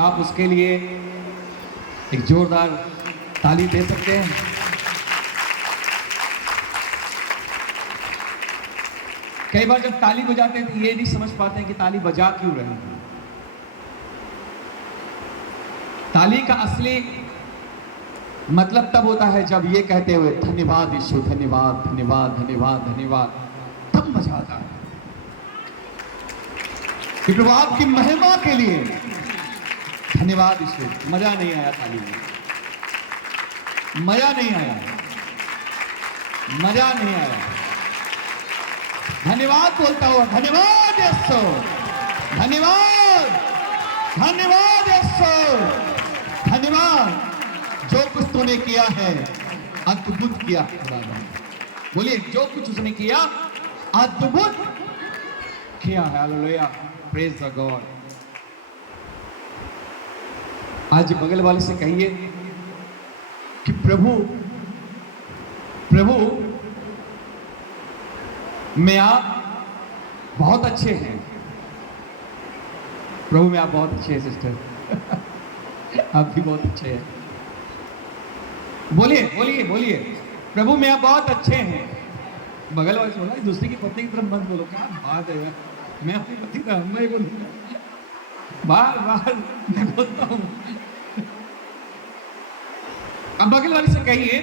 आप उसके लिए एक जोरदार ताली दे सकते हैं। कई बार जब ताली बजाते हैं तो ये नहीं समझ पाते हैं कि ताली बजा क्यों रहे हैं। ताली का असली मतलब तब होता है जब ये कहते हुए धन्यवाद यीशु, धन्यवाद धन्यवाद धन्यवाद धन्यवाद, तब मजा आता है कि प्रभु आपकी महिमा के लिए धन्यवाद यीशु। मजा नहीं आया ताली में, मजा नहीं आया, मजा नहीं आया। धन्यवाद बोलता हुआ, धन्यवाद यीशु, धन्यवाद धन्यवाद यीशु, धन्यवाद जो कुछ तूने किया है अद्भुत किया। बोलिए जो कुछ उसने किया अद्भुत किया है। Hallelujah, praise the God. आज बगल वाले से कहिए कि प्रभु प्रभु में आप बहुत अच्छे हैं। प्रभु में आप बहुत अच्छे हैं सिस्टर, आप भी बहुत अच्छे हैं। बोलिए बोलिए बोलिए, प्रभु में आप बहुत अच्छे हैं। बगल वाले से बोला, दूसरे की पत्नी की तरफ मत बोलो। क्या बात है, मैं अपनी पत्नी का हम नहीं बोलूंगा, बार बार मैं बोलता हूँ। अब बगल वाले से कहिए,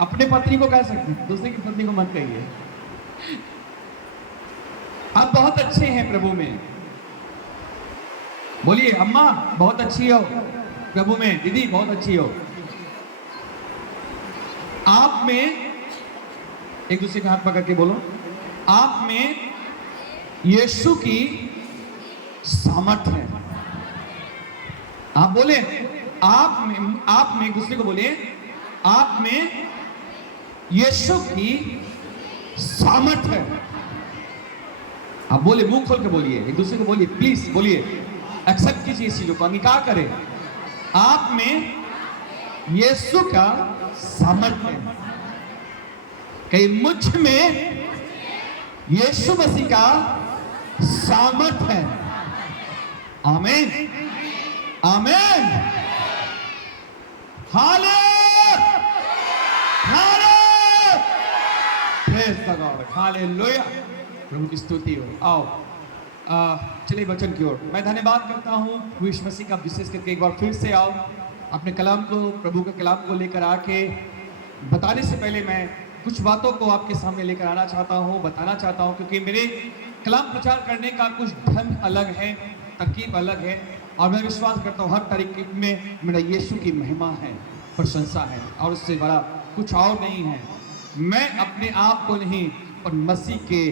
अपने पत्नी को कह सकते हैं, दूसरे की पत्नी को मत कहिए। आप बहुत अच्छे हैं प्रभु में। बोलिए अम्मा बहुत अच्छी हो प्रभु में, दीदी बहुत अच्छी हो। आप में, एक दूसरे के हाथ पकड़ के बोलो, आप में यीशु की सामर्थ है। आप बोले आप में एक दूसरे को बोले, आप में यीशु की सामर्थ है। आप बोले, मुंह खोल के बोलिए, एक दूसरे को बोलिए, प्लीज बोलिए, एक्सेप्ट कीजिए इस चीजों को, अंगीकार करें। आप में यीशु का सामर्थ है। कहीं मुझ में यीशु मसीह का सामर्थ है। आमीन आमीन, हालेलुया, प्रभु की स्तुति हो। आओ चलिए वचन की ओर। मैं धन्यवाद करता हूँ यीशु मसीह का, विशेष करके एक बार फिर से आओ अपने कलाम को, प्रभु के कलाम को लेकर आके बताने से पहले मैं कुछ बातों को आपके सामने लेकर आना चाहता हूँ, बताना चाहता हूँ, क्योंकि मेरे कलाम प्रचार करने का कुछ ढंग अलग है, तरकीब अलग है, और मैं विश्वास करता हूँ हर तरकीब में मेरा यीशु की महिमा है, प्रशंसा है, और उससे बड़ा कुछ और नहीं है। मैं अपने आप को नहीं पर मसीह के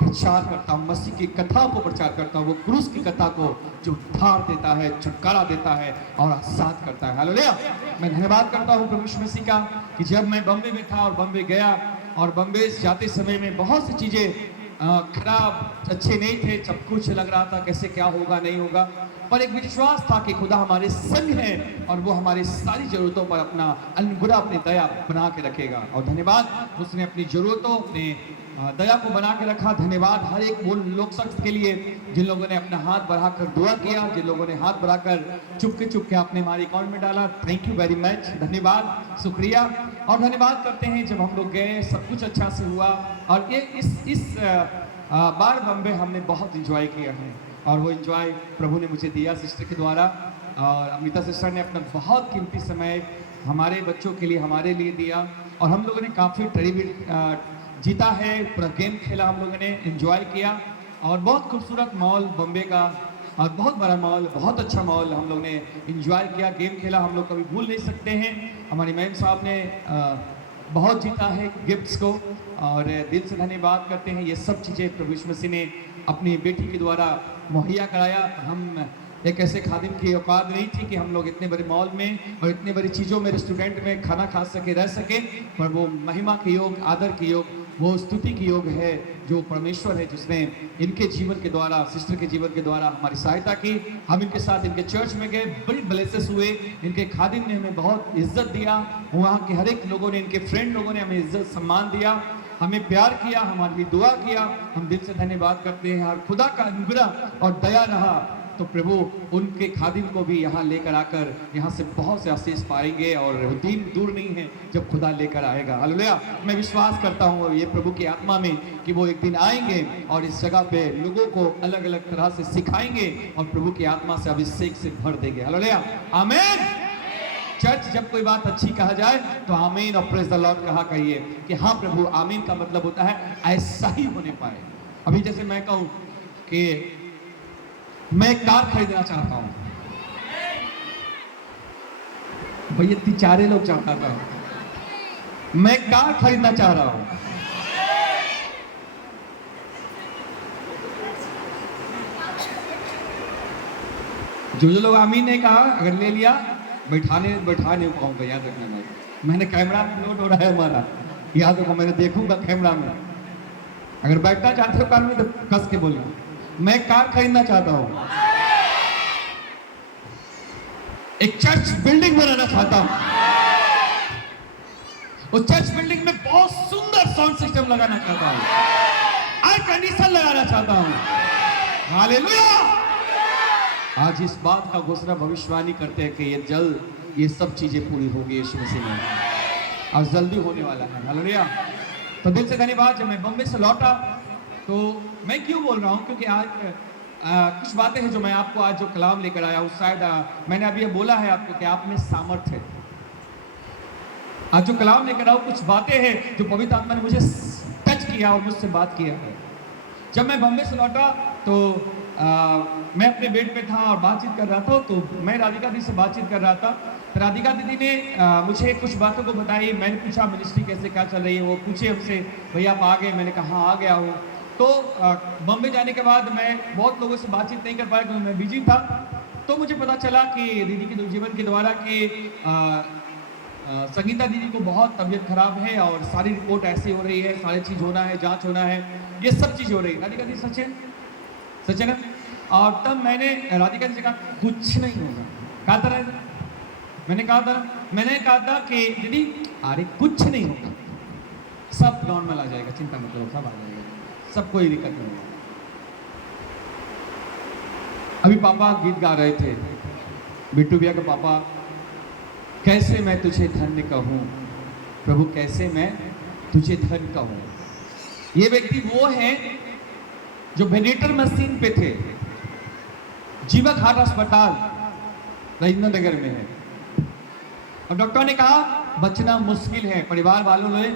प्रचार करता हूँ, मसीह की कथा को प्रचार करता हूँ, वो क्रूस की कथा को जो उद्धार देता है, छुटकारा देता है और आजाद करता है। हालेलुया, मैं धन्यवाद करता हूँ प्रभु यीशु मसीह का कि जब मैं बम्बे में था और बम्बे गया, और बम्बे जाते समय में बहुत सी चीज़ें खराब, अच्छे नहीं थे, सब कुछ लग रहा था कैसे क्या होगा नहीं होगा, पर एक विश्वास था कि खुदा हमारे संग है और वो हमारी सारी जरूरतों पर अपना अनुग्रह, अपनी दया बना के रखेगा। और धन्यवाद, उसने अपनी जरूरतों, अपने दया को बना के रखा। धन्यवाद हर एक वो लोग शख्स के लिए जिन लोगों ने अपना हाथ बढ़ाकर दुआ किया, जिन लोगों ने हाथ बढ़ाकर चुपके अपने हमारे अकाउंट में डाला। थैंक यू वेरी मच, धन्यवाद, शुक्रिया। और धन्यवाद करते हैं जब हम लोग गए सब कुछ अच्छा से हुआ, और ये इस बार बम्बे हमने बहुत इंजॉय किया है, और वो इंजॉय प्रभु ने मुझे दिया सिस्टर के द्वारा, और अमिता सिस्टर ने अपना बहुत कीमती समय हमारे बच्चों के लिए, हमारे लिए दिया, और हम लोगों ने काफ़ी ट्रेविल जीता है, पूरा गेम खेला, हम लोगों ने एंजॉय किया, और बहुत खूबसूरत मॉल बम्बे का, और बहुत बड़ा मॉल, बहुत अच्छा मॉल हम लोग ने एंजॉय किया, गेम खेला, हम लोग कभी भूल नहीं सकते हैं। हमारी मैम साहब ने बहुत जीता है गिफ्ट्स को, और दिल से धन्यवाद करते हैं। ये सब चीज़ें प्रभु यीशु मसीह ने अपनी बेटी के द्वारा मुहैया कराया। हम एक ऐसे खादिम की औकात नहीं थी कि हम लोग इतने बड़े मॉल में और इतने बड़ी चीज़ों में, रेस्टोरेंट में खाना खा सके, रह सके, पर वो महिमा के योग, आदर के योग, वो स्तुति की योग है जो परमेश्वर है, जिसने इनके जीवन के द्वारा, सिस्टर के जीवन के द्वारा हमारी सहायता की। हम इनके साथ इनके चर्च में गए, बड़ी ब्लेसेस हुए, इनके खादिम ने हमें बहुत इज्जत दिया, वहाँ के हर एक लोगों ने, इनके फ्रेंड लोगों ने हमें इज्जत सम्मान दिया, हमें प्यार किया, हमारे लिए दुआ किया। हम दिल से धन्यवाद करते हैं, और खुदा का अनुग्रह और दया रहा तो प्रभु उनके खादिम को भी यहाँ लेकर आकर यहाँ से बहुत से आशीष पाएंगे और दिन दूर नहीं है जब खुदा लेकर आएगा। हालेलुया। मैं विश्वास करता हूँ ये प्रभु की आत्मा में कि वो एक दिन आएंगे और इस जगह पे लोगों को अलग अलग तरह से सिखाएंगे और प्रभु की आत्मा से अभिषेक से भर देंगे। हालेलुया, आमीन। चर्च जब कोई बात अच्छी कहा जाए तो आमीन और प्रेज द लॉर्ड कहा कहिए कि हाँ प्रभु, आमीन का मतलब होता है ऐसा ही होने पाए। अभी जैसे मैं कहूँ कि मैं कार खरीदना चाहता हूँ, भैया इतनी चारे लोग चाहता था, मैं कार खरीदना चाह रहा हूँ। जो लोग आमीन ने कहा, अगर ले लिया बैठा नहीं पाऊंगा, याद रखना भाई। मैंने कैमरा अपलोड हो रहा है हमारा, याद रखो, मैंने देखूंगा कैमरा में। अगर बैठना चाहते हो कार में तो कस के बोलिए, मैं कार खरीदना चाहता हूं, एक चर्च बिल्डिंग बनाना चाहता हूं, उस चर्च बिल्डिंग में बहुत सुंदर साउंड सिस्टम लगाना चाहता हूं, एयर कंडीशन लगाना चाहता हूं। हालेलुया। आज इस बात का घोषणा भविष्यवाणी करते हैं कि ये जल्द ये सब चीजें पूरी होगी यीशु मसीह में, और जल्दी होने वाला है। हालेलुया। तो दिल से धन्यवाद। जब मैं बम्बई से लौटा तो मैं क्यों बोल रहा हूँ, क्योंकि आज कुछ बातें हैं जो मैं आपको आज जो कलाम लेकर आया हूँ, शायद मैंने अभी ये बोला है आपको कि आप में सामर्थ्य है। आज जो कलाम लेकर आया कुछ बातें हैं जो पवित्र आत्मा ने मुझे टच किया और मुझसे बात किया है। जब मैं बम्बई से लौटा तो मैं अपने बेड पे था और बातचीत कर रहा था, तो मैं राधिका दीदी से बातचीत कर रहा था। तो राधिका दीदी ने मुझे कुछ बातों को बताई। मैंने पूछा मिनिस्ट्री कैसे क्या चल रही है, वो पूछे हमसे भैया आप आ गए, मैंने कहा हाँ आ गया हूँ। तो बम्बई जाने के बाद मैं बहुत लोगों से बातचीत नहीं कर पाया क्योंकि मैं बिजी था। तो मुझे पता चला कि दीदी के जीवन के द्वारा कि संगीता दीदी को बहुत तबीयत खराब है और सारी रिपोर्ट ऐसी हो रही है, सारी चीज़ होना है, जांच होना है, ये सब चीज़ हो रही है। राधिका दीदी सच है ना। और तब मैंने राधिका जी से कहा कुछ नहीं होगा, कहा था मैंने कहा था कि दीदी अरे कुछ नहीं होगा, सब नॉर्मल आ जाएगा, चिंता मत करो, सब आ जाएगा, सब कोई दिक्कत नहीं होगा। अभी पापा गीत गा रहे थे, बिट्टू भैया के पापा, कैसे मैं तुझे धन्य कहूँ प्रभु, कैसे मैं तुझे धन्य कहूँ। ये व्यक्ति वो है जो वेंटिलेटर मशीन पे थे, जीवक हार्ट अस्पताल राजेंद्र नगर में है, और डॉक्टर ने कहा बचना मुश्किल है। परिवार वालों ने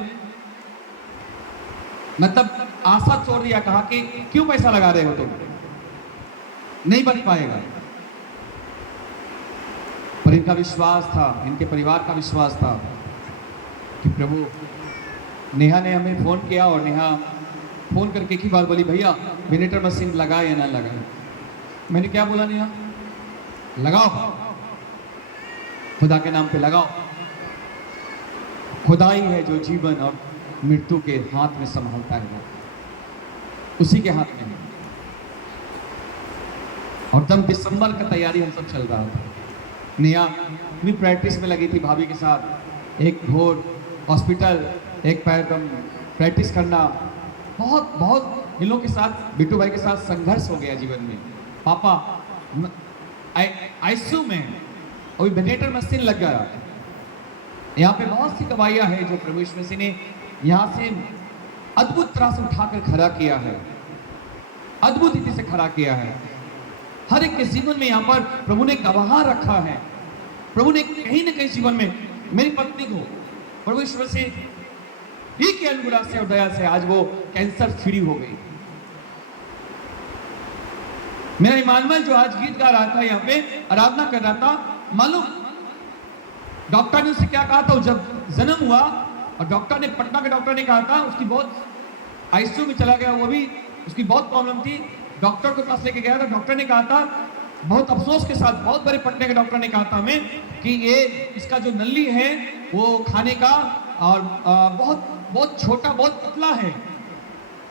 मतलब आशा छोड़ दिया, कहा कि क्यों पैसा लगा रहे हो तुम, नहीं बच पाएगा। पर इनका विश्वास था, इनके परिवार का विश्वास था कि प्रभु। नेहा ने हमें फोन किया और नेहा फोन करके की बात बोली, भैया वेंटिलेटर मशीन लगाए या ना लगाए। मैंने क्या बोला, नेहा लगाओ, खुदा के नाम पे लगाओ। खुदा ही है जो जीवन और मृत्यु के हाथ में संभालता है, उसी के हाथ में है। और तब दिसंबर का तैयारी हम सब चल रहा था। नेहा अपनी प्रैक्टिस में लगी थी भाभी के साथ, एक भोर हॉस्पिटल, एक पैर प्रैक्टिस करना, बहुत दिलों के साथ, बिट्टू भाई के साथ संघर्ष हो गया जीवन में। पापा आईसीयू में, अभी वेंटिलेटर मशीन लग गया। यहाँ पे बहुत सी गवाहियाँ हैं जो प्रभु यीशु मसीह ने यहाँ से अद्भुत तरह से उठाकर खड़ा किया है, अद्भुत रीति से खड़ा किया है। हर एक के जीवन में यहाँ पर प्रभु ने गवाह रखा है। प्रभु ने कहीं ना कहीं जीवन में, मेरी पत्नी को प्रभु यीशु मसीह ही के अनुग्रह से और दया से आज वो कैंसर फ्री हो गई। मेरा इमानुएल जो आज गीत गा रहा था, यहाँ पे आराधना कर रहा था, मालूम डॉक्टर ने उसे क्या कहा था, जब जन्म हुआ और डॉक्टर ने, पटना के डॉक्टर ने कहा था, उसकी बहुत आईसीयू में चला गया, वो भी उसकी बहुत प्रॉब्लम थी। डॉक्टर के पास लेके गया था, डॉक्टर ने कहा था बहुत अफसोस के साथ, बहुत बड़े पटने के डॉक्टर ने कहा था हमें कि ये इसका जो नली है वो खाने का और बहुत छोटा, बहुत पतला है,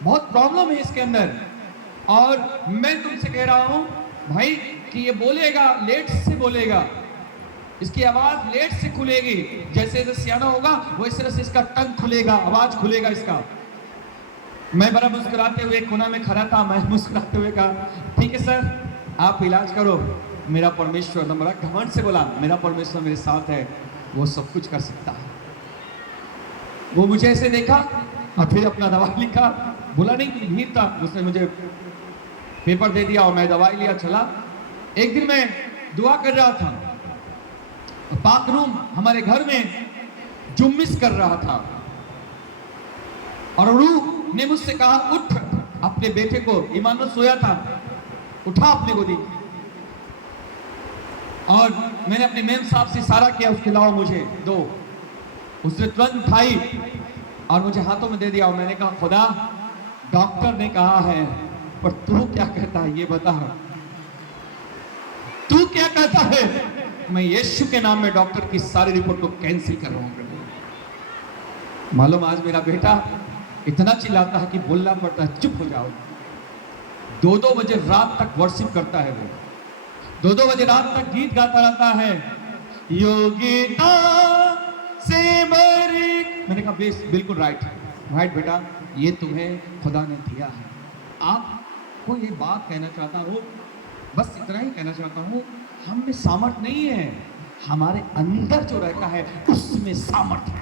बहुत प्रॉब्लम है इसके अंदर। और मैं तुमसे कह रहा हूं भाई कि ये बोलेगा, लेट से बोलेगा, इसकी आवाज लेट से खुलेगी, जैसे जैसे सियाना होगा वैसे वैसे इसका टंग खुलेगा, आवाज खुलेगा इसका। मैं बड़ा मुस्कुराते हुए कोना में खड़ा था, मैं मुस्कुराते हुए कहा ठीक है सर, आप इलाज करो, मेरा परमेश्वर, ना बड़ा घमंड से बोला, मेरा परमेश्वर मेरे साथ है, वो सब कुछ कर सकता है। वो मुझे ऐसे देखा और फिर अपना दवाई लिखा, बोला नहीं कि भीड़ था, उसने मुझे पेपर दे दिया और मैं दवाई लिया चला। एक दिन मैं दुआ कर रहा था, पाक रूम हमारे घर में जुम्मिस कर रहा था और रूह ने मुझसे कहा उठ, अपने बेटे को, इमानुअल सोया था, उठा अपने गोदी। और मैंने अपने मेम साहब से इशारा किया, उसके लाओ मुझे दो। उसने तुरंत उठाई और मुझे हाथों में दे दिया और मैंने कहा खुदा, डॉक्टर ने कहा है, पर तू क्या कहता है ये बता, तू क्या कहता है? मैं यीशु के नाम में डॉक्टर की सारी रिपोर्ट को कैंसिल कर रहा हूं प्रभु। मालूम आज मेरा बेटा इतना चिल्लाता है कि बोलना पड़ता है चुप हो जाओ। 2-2 बजे रात तक वर्शिप करता है वो, 2-2 बजे रात तक गीत गाता रहता है, योगिता से मैंने कहा बिल्कुल राइट बेटा, ये तुम्हें खुदा ने दिया है। आपको ये बात कहना चाहता हूँ, बस इतना ही कहना चाहता हूँ, हम में सामर्थ नहीं है, हमारे अंदर जो रहता है उसमें सामर्थ है।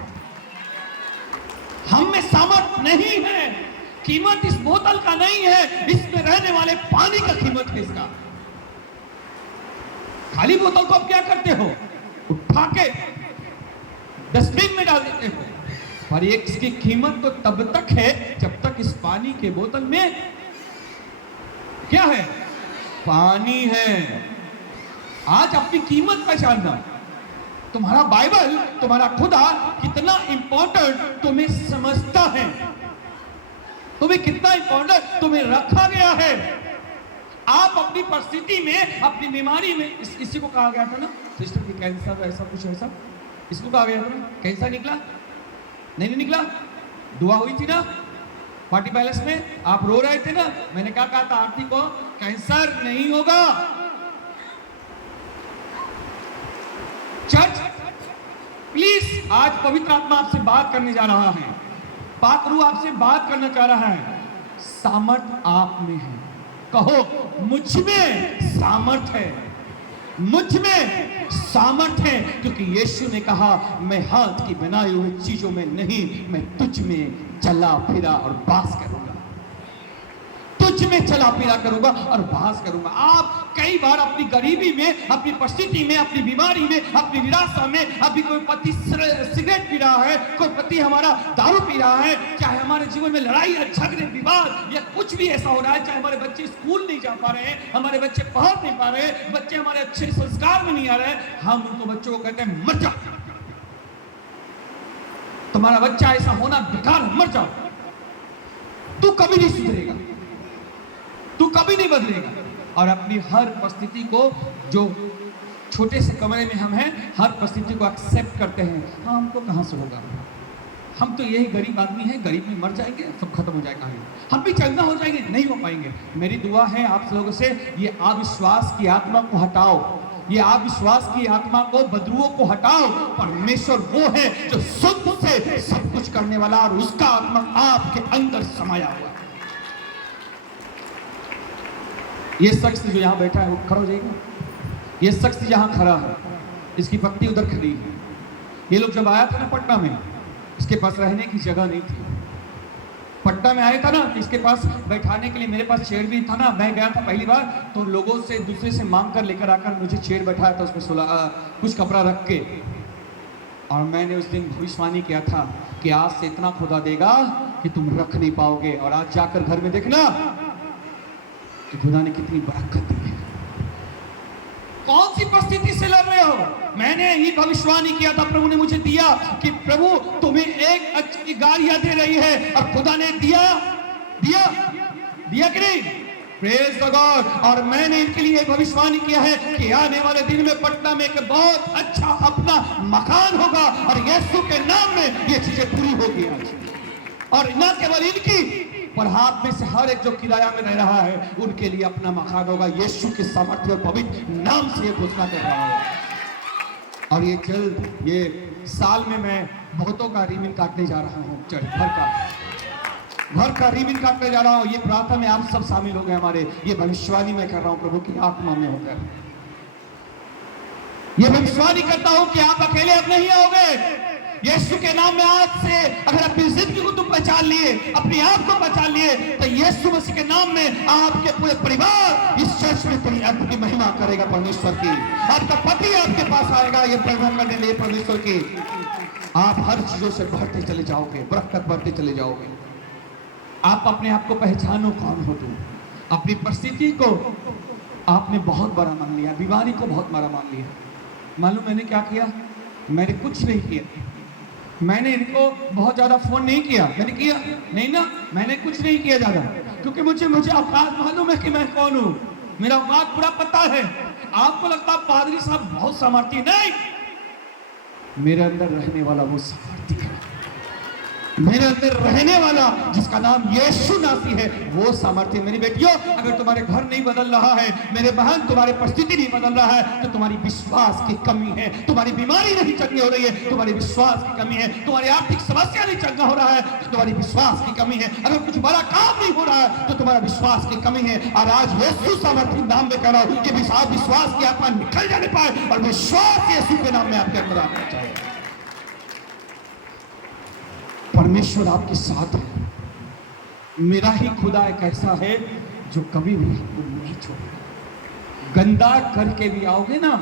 हम में सामर्थ नहीं है, कीमत इस बोतल का नहीं है, इसमें रहने वाले पानी का कीमत है इसका। खाली बोतल को आप क्या करते हो? उठा के डस्टबिन में डाल देते हो, पर ये इसकी कीमत तो तब तक है जब तक इस पानी के बोतल में क्या है? पानी है। आज अपनी कीमत पहचानना, तुम्हारा बाइबल, तुम्हारा खुदा कितना इंपॉर्टेंट तुम्हें समझता है, तुम्हें कितना इंपॉर्टेंट तुम्हें रखा गया है। आप अपनी परिस्थिति में, अपनी बीमारी में, इसी को कहा गया था ना सिस्टर की कैंसर, ऐसा कुछ ऐसा, इसको कहा गया था ना, कैंसर निकला नहीं निकला, दुआ हुई थी ना पार्टी पैलेस में, आप रो रहे थे ना, मैंने क्या कहा था आरती को, कैंसर नहीं होगा। चर्च प्लीज, आज पवित्र आत्मा आपसे बात करने जा रहा है, पाक रूह आपसे बात करना चाह रहा है। सामर्थ आप में है, कहो मुझ में सामर्थ है, मुझ में सामर्थ है, क्योंकि यीशु ने कहा मैं हाथ की बनाई हुई चीजों में नहीं, मैं तुझ में चला फिरा और बास करूंगा, तुझ में चला फिरा करूंगा और बास करूंगा। आप कई बार अपनी गरीबी में, अपनी परिस्थिति में, अपनी बीमारी में, अपनी निराशा में, अभी कोई पति सिगरेट पी रहा है, कोई पति हमारा दारू पी रहा है, चाहे हमारे जीवन में लड़ाई झगड़े विवाद या कुछ भी ऐसा हो रहा है, चाहे हमारे बच्चे स्कूल नहीं जा पा रहे हैं, हमारे बच्चे पढ़ नहीं पा रहे हैं, बच्चे हमारे अच्छे संस्कार में नहीं आ रहे, हम उनको बच्चों को कहते हैं मर जाओ, तुम्हारा बच्चा ऐसा होना बेकार है, मर जाओ, तू कभी नहीं सुधरेगा, तू कभी नहीं बदलेगा। और अपनी हर परिस्थिति को, जो छोटे से कमरे में हम हैं, हर परिस्थिति को एक्सेप्ट करते हैं, हाँ हमको कहाँ से होगा, हम तो यही गरीब आदमी हैं, गरीब में मर जाएंगे, सब खत्म हो जाएगा, हम भी चंगा हो जाएंगे, नहीं हो पाएंगे। मेरी दुआ है आप लोगों से, ये अविश्वास की आत्मा को हटाओ, ये अविश्वास की आत्मा को, बदरुओं को हटाओ। परमेश्वर वो है जो शुद्ध से सब कुछ करने वाला, और उसका आत्मा आपके अंदर समाया हुआ। ये शख्स जो यहाँ बैठा है वो खड़ा हो जाएगा, ये शख्स यहाँ खड़ा है, इसकी पत्नी उधर खड़ी है। ये लोग जब आया था ना पटना में, इसके पास रहने की जगह नहीं थी, पटना में आया था ना, इसके पास बैठाने के लिए मेरे पास चेयर भी था ना, मैं गया था पहली बार, तो लोगों से, दूसरे से मांग कर लेकर आकर मुझे चेयर बैठाया था, उसमें कुछ कपड़ा रख के, और मैंने उस दिन भविष्यवाणी किया था कि आज से इतना खुदा देगा कि तुम रख नहीं पाओगे, और आज जाकर घर में देखना कि खुदा ने कितनी बरकत दी है। कौन सी परिस्थिति से लड़ रहे हो? मैंने ही भविष्यवाणी किया था, प्रभु ने मुझे दिया कि प्रभु तुम्हें एक अच्छी गाड़ियां दे रही है, और खुदा ने दिया कि नहीं? Praise the God. और मैंने इनके लिए भविष्यवाणी किया है कि आने वाले दिन में पटना में एक बहुत अच्छा अपना मकान होगा, और यीशु के नाम में ये चीजें पूरी होगी आज। और न केवल इनकी, पर हाथ में से हर एक जो किराया में रह रहा है, उनके लिए अपना मकान होगा। यीशु के सामर्थ्य और पवित्र नाम से ये घोषणा कर रहा हूं। और ये जल्द, ये साल में मैं बहुतों का रिबन काटने जा रहा हूं, चर्च भर का। घर का रिबन काटने जा रहा हूं। ये प्रार्थना में आप सब शामिल हो गए हमारे। ये भविष्यवाणी मैं कर रहा हूं प्रभु की आत्मा में होकर। ये भविष्यवाणी करता हूं कि आप अकेले अब नहीं आओगे। यीशु के नाम में आज से अगर अपनी जिंदगी को तुम पहचान लिए, अपने आप को पहचान लिए, तो यीशु मसीह के नाम में आपके पूरे परिवार इस चर्च में तेरी आपकी महिमा करेगा परमेश्वर की। आपका पति आपके पास आएगा ये महिमा करने लिए परमेश्वर की। आप हर चीजों से बढ़ते चले जाओगे, बरकत बढ़ते चले जाओगे। आप अपने आप को पहचानो कौन हो तुम। अपनी परिस्थिति को आपने बहुत बड़ा मान लिया, बीमारी को बहुत बड़ा मान लिया। मालूम मैंने क्या किया? मैंने कुछ नहीं किया। मैंने इनको बहुत ज्यादा फोन नहीं किया। मैंने किया नहीं ना, मैंने कुछ नहीं किया ज्यादा, क्योंकि मुझे औकात मालूम है कि मैं कौन हूं। मेरा औकात पूरा पता है। आपको लगता है पादरी साहब बहुत सामर्थ्य, नहीं, मेरे अंदर रहने वाला वो सामर्थ्य है। मेरे अंदर रहने वाला जिसका नाम यीशु नासी है वो सामर्थ्य। मेरी बेटियों, अगर तुम्हारे घर नहीं बदल रहा है, मेरे बहन तुम्हारी परिस्थिति नहीं बदल रहा है, तो तुम्हारी विश्वास की कमी है। तुम्हारी बीमारी नहीं चंगी हो रही है, तुम्हारी विश्वास की कमी है। तुम्हारी आर्थिक समस्या नहीं चंगा हो रहा है, तो तुम्हारी विश्वास की कमी है। अगर कुछ बड़ा काम नहीं हो रहा है, तो तुम्हारा विश्वास की कमी है। और आज यीशु सामर्थ्य नाम में कह रहा हूं कि विश्वास की आत्मा निकल जाने पाए और विश्वास यीशु के नाम में आपके अंदर आना चाहिए। परमेश्वर आपके साथ है। मेरा ही खुदा एक ऐसा है जो कभी भी आपको नहीं छोड़ेगा। गंदा करके भी आओगे ना,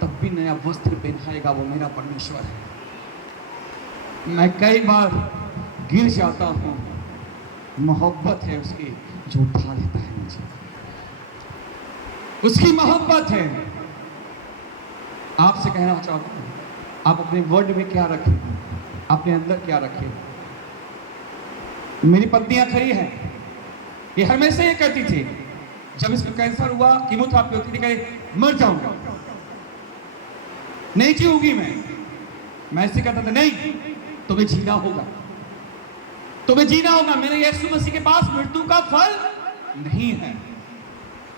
तब भी नया वस्त्र पहनाएगा, वो मेरा परमेश्वर है। मैं कई बार गिर जाता हूं, मोहब्बत है उसकी जो उठा लेता है मुझे। उसकी मोहब्बत है। आपसे कहना चाहता हूं, आप अपने वर्ड में क्या रखें, अपने अंदर क्या रखें। मेरी पत्नियां खड़ी है, ये हमेशा ये कहती थी, जब इसको कैंसर हुआ, कीमोथेरेपी होती थी, कहे मर जाऊंगा, नहीं जीऊंगी मैं ऐसे कहता था, नहीं, तुम्हें जीना होगा, तुम्हें जीना होगा। मेरे यीशु मसीह के पास मृत्यु का फल नहीं है,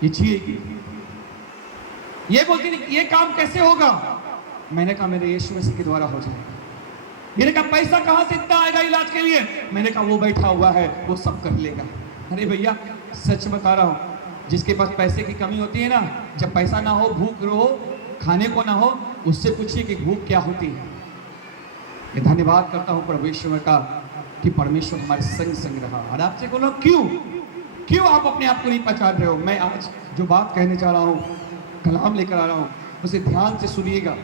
ये जिएगी। ये बोलती थी ये काम कैसे होगा? मैंने कहा मेरे यीशु मसीह के द्वारा हो जाएगा। मैंने कहा पैसा कहां से इतना आएगा इलाज के लिए? मैंने कहा वो बैठा हुआ है, वो सब कर लेगा। अरे भैया सच बता रहा हूं, जिसके पास पैसे की कमी होती है ना, जब पैसा ना हो, भूख हो, खाने को ना हो, उससे पूछिए कि भूख क्या होती है। मैं धन्यवाद करता हूं परमेश्वर का कि परमेश्वर हमारे संग संग रहा। और आपसे बोलो क्यों आप अपने आप को नहीं पहचान रहे हो? मैं आज जो बात कहने जा रहा हूं, कलाम लेकर आ रहा हूं, उसे ध्यान से सुनिएगा।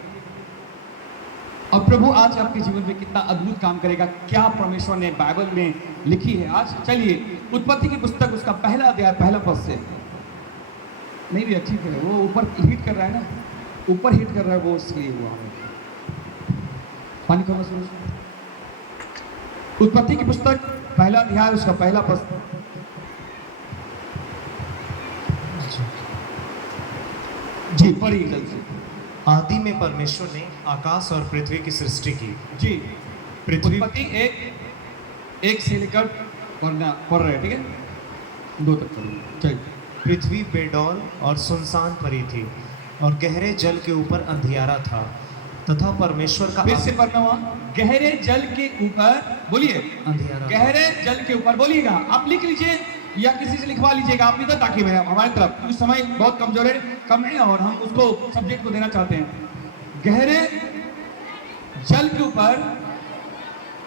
और प्रभु आज आपके जीवन में कितना अद्भुत काम करेगा, क्या परमेश्वर ने बाइबल में लिखी है। आज चलिए उत्पत्ति की पुस्तक उसका पहला अध्याय पहला पद से। नहीं भैया ठीक है, वो ऊपर हिट कर रहा है ना, ऊपर हिट कर रहा है वो, इसलिए हुआ पानी का मसूर। उत्पत्ति की पुस्तक पहला अध्याय उसका पहला पद। जी पढ़िए जल्दी से। आदि में परमेश्वर ने आकाश और पृथ्वी की सृष्टि की। जी पृथ्वी उत्पत्ति एक से लेकर पढ़ रहे, ठीक है, 2 तक चलिए। पृथ्वी बेडौल और सुनसान पड़ी थी और गहरे जल के ऊपर अंधियारा था तथा परमेश्वर का फिर से पढ़ना हुआ, गहरे जल के ऊपर, बोलिए अंधियारा, गहरे जल के ऊपर बोलिएगा। आप लिख लीजिए या किसी से लिखवा लीजिएगा आप इधर, ताकि मैं हमारी तरफ उस समय बहुत कमजोर है, कम है और हम उसको सब्जेक्ट को देना चाहते हैं। गहरे जल के ऊपर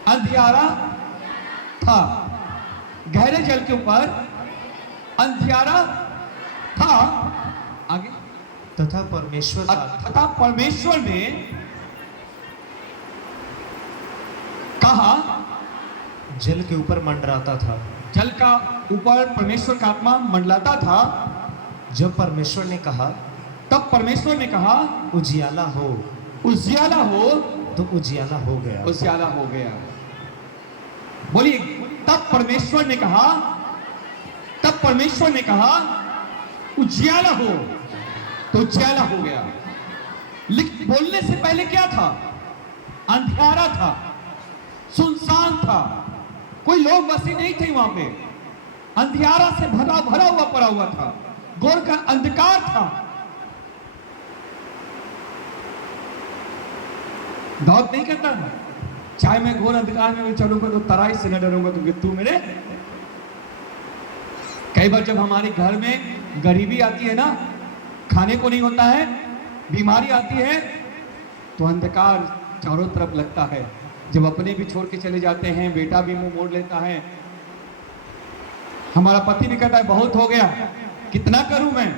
अंधियारा था, गहरे जल के ऊपर अंधियारा था, आगे तथा परमेश्वर ने कहा, जल के ऊपर मंडराता था। जल का ऊपर परमेश्वर का आत्मा मंडलाता था। जब परमेश्वर ने कहा, तब परमेश्वर ने कहा उजियाला हो, उजियाला हो, तो उजियाला हो गया। उजियाला हो गया। बोलिए तब परमेश्वर ने कहा, तब परमेश्वर ने कहा उजियाला हो, तो उजियाला हो गया। बोलने से पहले क्या था? अंधियारा था, सुनसान था, कोई लोग बसे नहीं थे वहां पे, अंधियारा से भरा हुआ पड़ा हुआ था, घोर का अंधकार था। दाऊद नहीं कहता था, चाहे मैं घोर अंधकार में चलूंगा तो तराई से न डरूंगा, क्योंकि तू मेरे कई बार जब हमारे घर में गरीबी आती है ना, खाने को नहीं होता है, बीमारी आती है, तो अंधकार चारों तरफ लगता है। जब अपने भी छोड़ के चले जाते हैं, बेटा भी मुंह मोड़ लेता है, हमारा पति भी कहता है बहुत हो गया, कितना करूं मैं,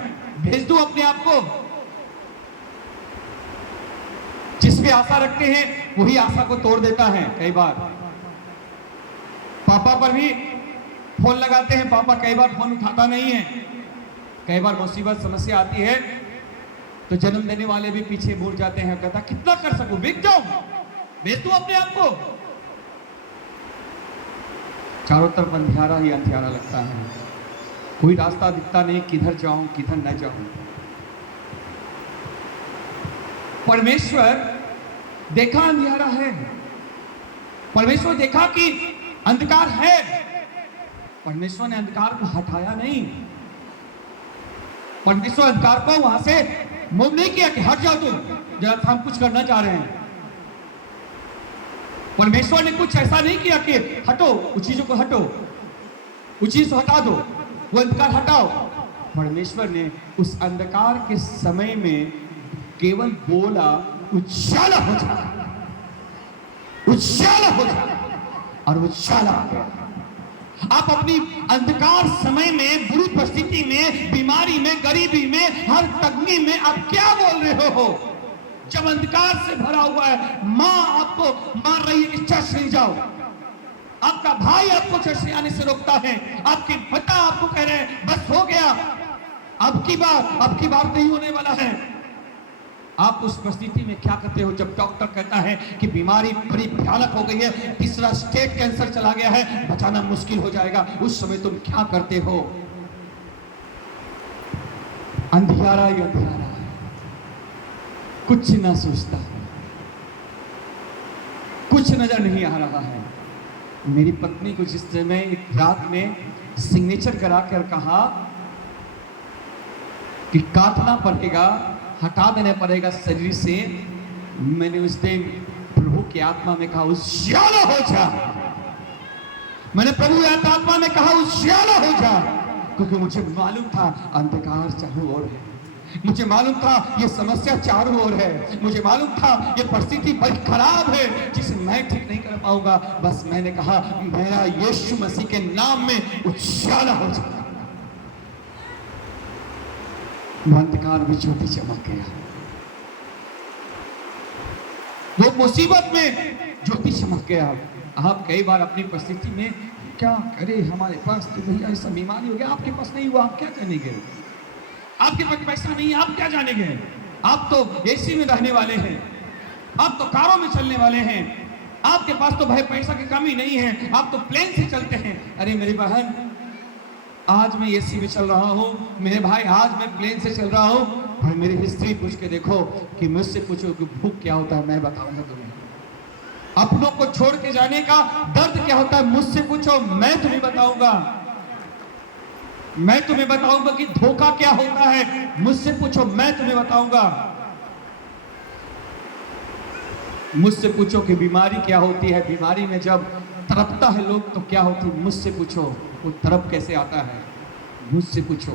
भेज दूं अपने आप को। जिस पे आशा रखते हैं वही आशा को तोड़ देता है। कई बार पापा पर भी फोन लगाते हैं, पापा कई बार फोन उठाता नहीं है। कई बार मुसीबत समस्या आती है तो जन्म देने वाले भी पीछे मुड़ जाते हैं, कहता कितना कर सकूं, बिक जाऊं, भेज दूं अपने आप को। चारों तरफ अंधियारा ही अंधियारा लगता है, कोई रास्ता दिखता नहीं, किधर जाऊं किधर न जाऊं। परमेश्वर देखा अंधियारा है, परमेश्वर देखा कि अंधकार है, परमेश्वर ने अंधकार को हटाया नहीं। परमेश्वर अंधकार को वहां से मूव नहीं किया कि हट जाओ तुम, जरा हम कुछ करना चाह रहे हैं। परमेश्वर ने कुछ ऐसा नहीं किया कि हटो, उस चीजों को हटो, उस चीज को हटा दो, वो अंधकार हटाओ। परमेश्वर ने उस अंधकार के समय में केवल बोला उजाला हो जा, उजाला हो जा, और उजाला आ गया। आप अपनी अंधकार समय में, बुरी परिस्थिति में, बीमारी में, गरीबी में, हर तंगी में आप क्या बोल रहे हो? जब अंधकार से भरा हुआ है, माँ आपको मार रही है कि चर्च नहीं जाओ, आपका भाई आपको चर्च में आने से रोकता है, आपके पिता आपको कह रहे हैं बस हो गया, अब की बार नहीं होने वाला है। आप उस परिस्थिति में क्या करते हो? जब डॉक्टर कहता है कि बीमारी बड़ी भयानक हो गई है, तीसरा स्टेज कैंसर चला गया है, बचाना मुश्किल हो जाएगा, उस समय तुम क्या करते हो? अंधियारा ही अंधियारा, कुछ ना सोचता, कुछ नजर नहीं आ रहा है। मेरी पत्नी को जिस समय एक रात में सिग्नेचर करा कर कहा कि काटना पड़ेगा, हटा देना पड़ेगा शरीर से, मैंने उस दिन प्रभु की आत्मा में कहा उजाला हो जा। मैंने प्रभु की आत्मा में कहा उजाला हो जा, क्योंकि मुझे मालूम था अंधकार चारों ओर है, मुझे मालूम था ये समस्या चारों ओर है, मुझे मालूम था ये परिस्थिति बड़ी खराब है जिसे मैं ठीक नहीं कर पाऊंगा। बस मैंने कहा मेरा यीशु मसीह के नाम में उजाला हो जा। अंधकार में ज्योति चमक गया, वो मुसीबत में ज्योति चमक गया। आप कई बार अपनी परिस्थिति में क्या करे, हमारे पास तो भैया ऐसा बीमारी हो गया, आपके पास नहीं हुआ, आप क्या जानेंगे? आपके पास पैसा नहीं है, आप क्या जानेंगे? आप तो एसी में रहने वाले हैं, आप तो कारों में चलने वाले हैं, आपके पास तो भाई पैसा की कमी नहीं है, आप तो प्लेन से चलते हैं। अरे मेरी बहन, आज मैं एसी में चल रहा हूँ, मेरे भाई आज मैं प्लेन से चल रहा हूँ, और मेरी हिस्ट्री पूछ के देखो कि मुझसे पूछो कि भूख क्या होता है, मैं बताऊंगा तुम्हें। अपनों को छोड़ के जाने का दर्द क्या होता है, मुझसे पूछो, मैं तुम्हें बताऊंगा। मैं तुम्हें बताऊंगा कि धोखा क्या होता है, मुझसे पूछो, मैं तुम्हें बताऊंगा। मुझसे पूछो कि बीमारी क्या होती है, बीमारी में जब तड़पता है लोग तो क्या होती है, मुझसे पूछो। वो तड़प कैसे आता है, मुझसे पूछो।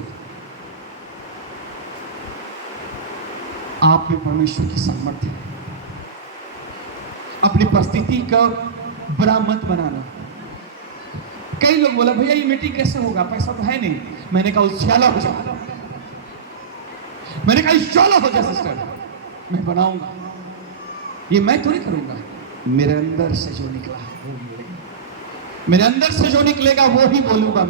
आप में परमेश्वर की सामर्थ्य है। अपनी परिस्थिति का बड़ा मत बनाना। कई लोग बोला भैया ये मीटिंग कैसे होगा, पैसा तो है नहीं। मैंने कहा उजाला हो जा, मैंने कहा उजाला हो जा सिस्टर, मैं बनाऊंगा। ये मैं थोड़ी करूंगा, मेरे अंदर से जो निकला है वो बोलेगा, मेरे अंदर से जो निकलेगा वो ही बोलूंगा।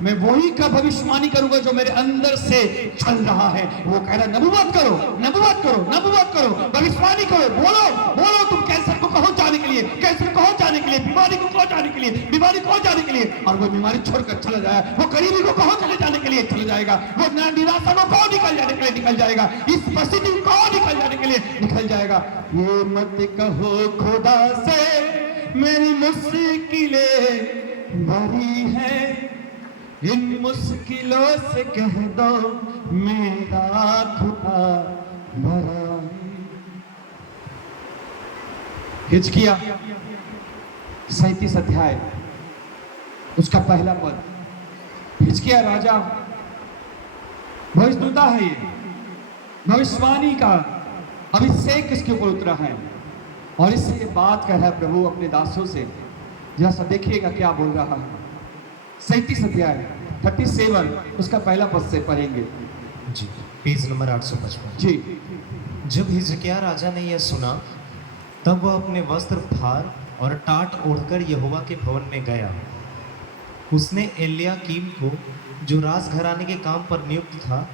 मैं वही का भविष्यवाणी करूंगा जो मेरे अंदर से चल रहा है। वो कह रहा नबूवत करो, नबूवत करो, नबूवत करो, भविष्यवाणी करो, बोलो बोलो। तुम कैंसर को कहो जाने के लिए, कैंसर को जाने के लिए, बीमारी को कहो जाने के लिए, बीमारी को जाने के लिए, और वो बीमारी छोड़कर चला जाए। वो गरीबी को कहो चले जाने के लिए चले जाएगा, वो निराशा को कहो निकल जाने के लिए निकल जाएगा, इस परिस्थिति को कहो निकल जाने के लिए निकल जाएगा। ये मत कहो खुदा से मेरी मुश्किलें भरी है, इन मुश्किलों से कह दो मेरा खुदा भरा है। हिजकिया 37 अध्याय उसका पहला पद, हिजकिय्याह राजा भविष्यद्वक्ता है, ये भविष्यवाणी का अभिषेक इसके ऊपर उतरा है और इससे ये बात कह रहा है प्रभु अपने दासों से। जरा सा देखिएगा क्या बोल रहा है। 37 अध्याय 37 उसका पहला पद से पढ़ेंगे जी, पेज नंबर 855। जी। जब हिजकिय्याह राजा ने यह सुना तब वह अपने वस्त्र फाड़ और टाट ओढ़कर यहोवा के भवन में गया। उसने एल्याकीम को, जो राजघराने के काम पर नियुक्त था,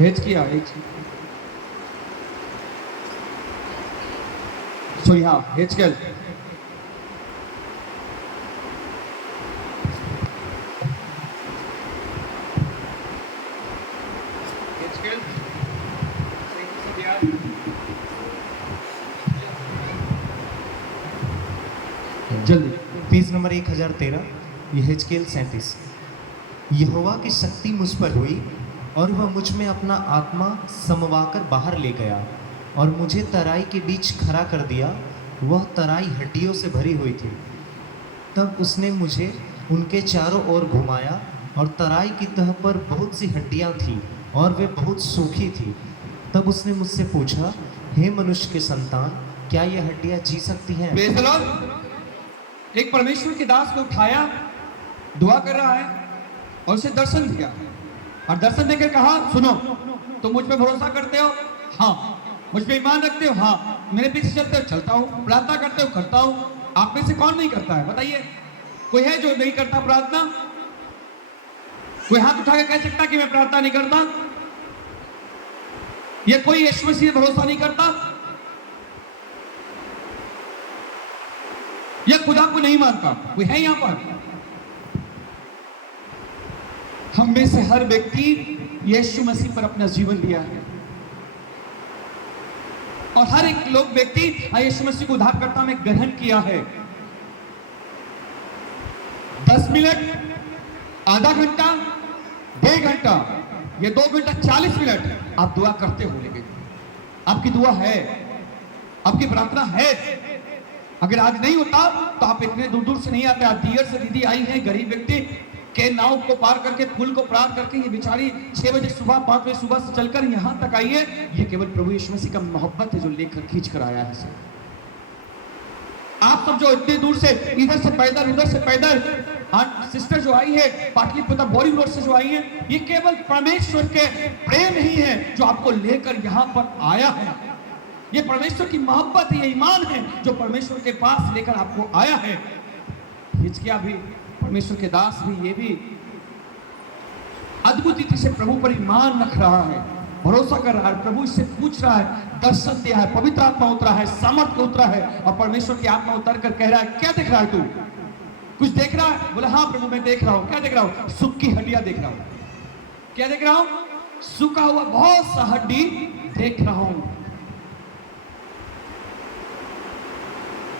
हेजकेल जल्दी। Page number 1013, यहेजकेल 37। यहोवा की शक्ति मुझ पर हुई और वह मुझ में अपना आत्मा समवाकर बाहर ले गया और मुझे तराई के बीच खड़ा कर दिया। वह तराई हड्डियों से भरी हुई थी। तब उसने मुझे उनके चारों ओर घुमाया और तराई की तह पर बहुत सी हड्डियां थीं और वे बहुत सूखी थी। तब उसने मुझसे पूछा, हे मनुष्य के संतान, क्या ये हड्डियां जी सकती हैं? Praise the Lord. एक परमेश्वर के दास को उठाया, दुआ कर रहा है और उसे दर्शन दिया और दर्शन देकर कहा, सुनो, तुम मुझ पे भरोसा करते हो? हाँ। मुझ पे ईमान रखते हो? हाँ। मेरे पीछे चलते हो? चलता हूँ। प्रार्थना करते हो? करता हूँ। आप में से कौन नहीं करता है? बताइए, कोई है जो नहीं करता प्रार्थना? कोई हाथ उठा के कह सकता कि मैं प्रार्थना नहीं करता? ये कोई यीशु मसीह पर भरोसा नहीं करता? या खुदा को नहीं मानता? कोई है यहां पर? हम में से हर व्यक्ति यीशु मसीह पर अपना जीवन दिया है और हर एक लोग व्यक्ति यीशु मसीह को उद्धारकर्ता में ग्रहण किया है। 10 मिनट, आधा घंटा, 1.5 घंटा, ये 2 घंटा 40 मिनट आप दुआ करते हो, लेकिन आपकी दुआ है, आपकी प्रार्थना है। अगर आज नहीं होता तो आप इतने दूर दूर से नहीं आते। आज दियर से दीदी आई है, गरीब व्यक्ति के नाव को पार करके, पुल को पार करके, ये बेचारी 6 बजे सुबह, 5 बजे सुबह से चलकर यहाँ तक आई है। ये केवल प्रभु यीशु मसीह का मोहब्बत है जो लेकर खींच कर आया है। आप सब जो इतने दूर से, इधर से पैदल, उधर से पैदल, सिस्टर जो आई है पाटलिपुत्र बोरी रोड से जो आई है, ये केवल परमेश्वर के प्रेम ही है जो आपको लेकर यहाँ पर आया है। ये परमेश्वर की मोहब्बत है, ये ईमान है जो परमेश्वर के पास लेकर आपको आया है। हिजकिय्याह भी, परमेश्वर के दास भी, ये भी अद्भुत रीति से प्रभु पर ईमान रख रहा है, भरोसा कर रहा है। प्रभु इससे पूछ रहा है, दर्शन दिया है, पवित्र आत्मा उतरा है, सामर्थ्य उतरा है और परमेश्वर की आत्मा उतर कर कह रहा है, क्या देख रहा है तू? कुछ देख रहा है? बोला, हाँ प्रभु मैं देख रहा हूं। क्या देख रहा हूं? सूखी हड्डियां देख रहा हूं। क्या देख रहा हूं? सूखा हुआ बहुत सा हड्डी देख रहा हूं।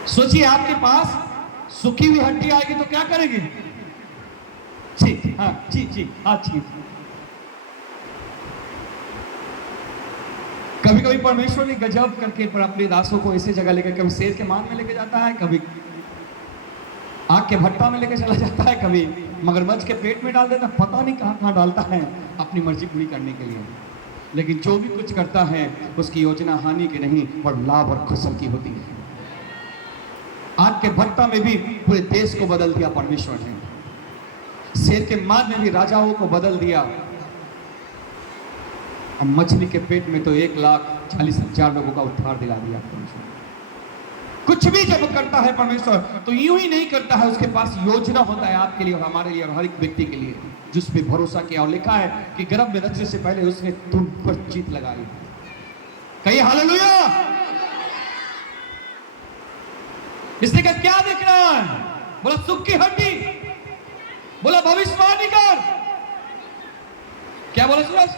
सोचिए, आपके पास सूखी हुई हड्डी आएगी तो क्या करेंगे? हाँ कभी कभी परमेश्वर ने गजब करके पर अपने दासों को ऐसे जगह लेकर, कभी शेर के मान में लेके जाता है, कभी आग के भट्टा में लेके चला जाता है, कभी मगरमच्छ के पेट में डाल देता है, पता नहीं कहां कहां डालता है अपनी मर्जी पूरी करने के लिए। लेकिन जो भी कुछ करता है उसकी योजना हानि की नहीं पर लाभ और कुशल की होती है। आग के भट्टा में भी पूरे देश को बदल दिया परमेश्वर ने, शेर के मान में भी राजाओं को बदल दिया, और मछली के पेट में तो 1,40,000 लोगों का उद्धार दिला दिया परमेश्वर। कुछ भी जब करता है परमेश्वर तो यूं ही नहीं करता है, उसके पास योजना होता है आपके लिए और हमारे लिए और हर एक व्यक्ति के लिए जिस पे भरोसा किया। और लिखा है कि गर्भ में रचने से पहले उसने तुम पर जीत लगाई। कहिए हालेलुया। इसने कहा क्या देख रहा है? बोला सूखी हड्डी। बोला भविष्यवाणी कर। क्या बोला सूरज?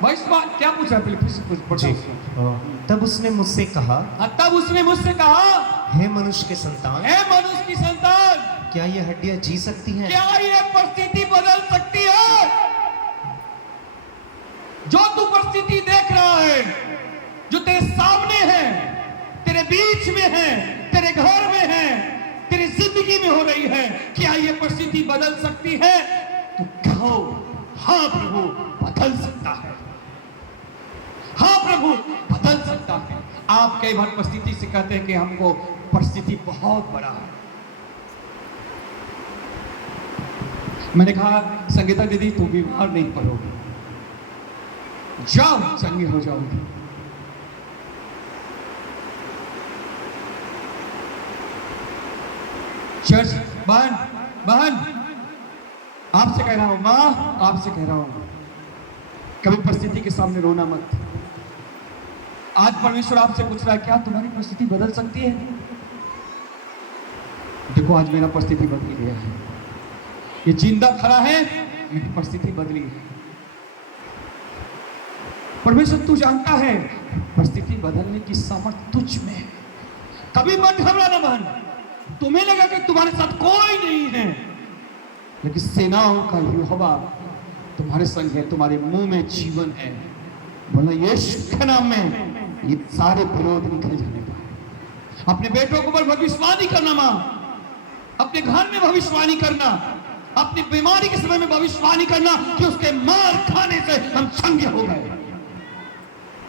भविष्यवाणी क्या पूछा? तब उसने मुझसे कहा, हे मनुष्य के संतान, हे मनुष्य की संतान, क्या ये हड्डियां जी सकती हैं? क्या ये परिस्थिति बदल सकती है? जो तू परिस्थिति देख रहा है, जो तेरे सामने है, तेरे बीच में है, तेरे घर में है, तेरी जिंदगी में हो रही है, क्या ये परिस्थिति बदल सकती है? तो कहो हाँ प्रभु बदल सकता है, हाँ प्रभु बदल सकता है। आप कई बार परिस्थिति से कहते हैं कि हमको परिस्थिति बहुत बड़ा है। मैंने कहा संगीता दीदी तुम बीमार नहीं पड़ोगी, जाओ चंगी हो जाओगी। चर्च बहन आपसे कह रहा हूं, मां आपसे कह रहा हूं, कभी परिस्थिति के सामने रोना मत। आज परमेश्वर आपसे पूछ रहा है क्या तुम्हारी परिस्थिति बदल सकती है? देखो आज मेरा परिस्थिति बदल गया है, ये जिंदा खड़ा है, मेरी परिस्थिति बदली है। परमेश्वर तू जानता है परिस्थिति बदलने की सामर्थ्य तुझ में है। कभी मत घबराना बहन, तुम्हें लगा कि तुम्हारे साथ कोई नहीं है, लेकिन सेनाओं का यहोवा तुम्हारे संग है, तुम्हारे मुंह में जीवन है। बोला यीशु के नाम में ये सारे विरोध निकल जाने पाए। अपने बेटों के ऊपर भविष्यवाणी करना, मां अपने घर में भविष्यवाणी करना, अपनी बीमारी के समय में भविष्यवाणी करना कि उसके मार खाने से हम चंगे हो गए।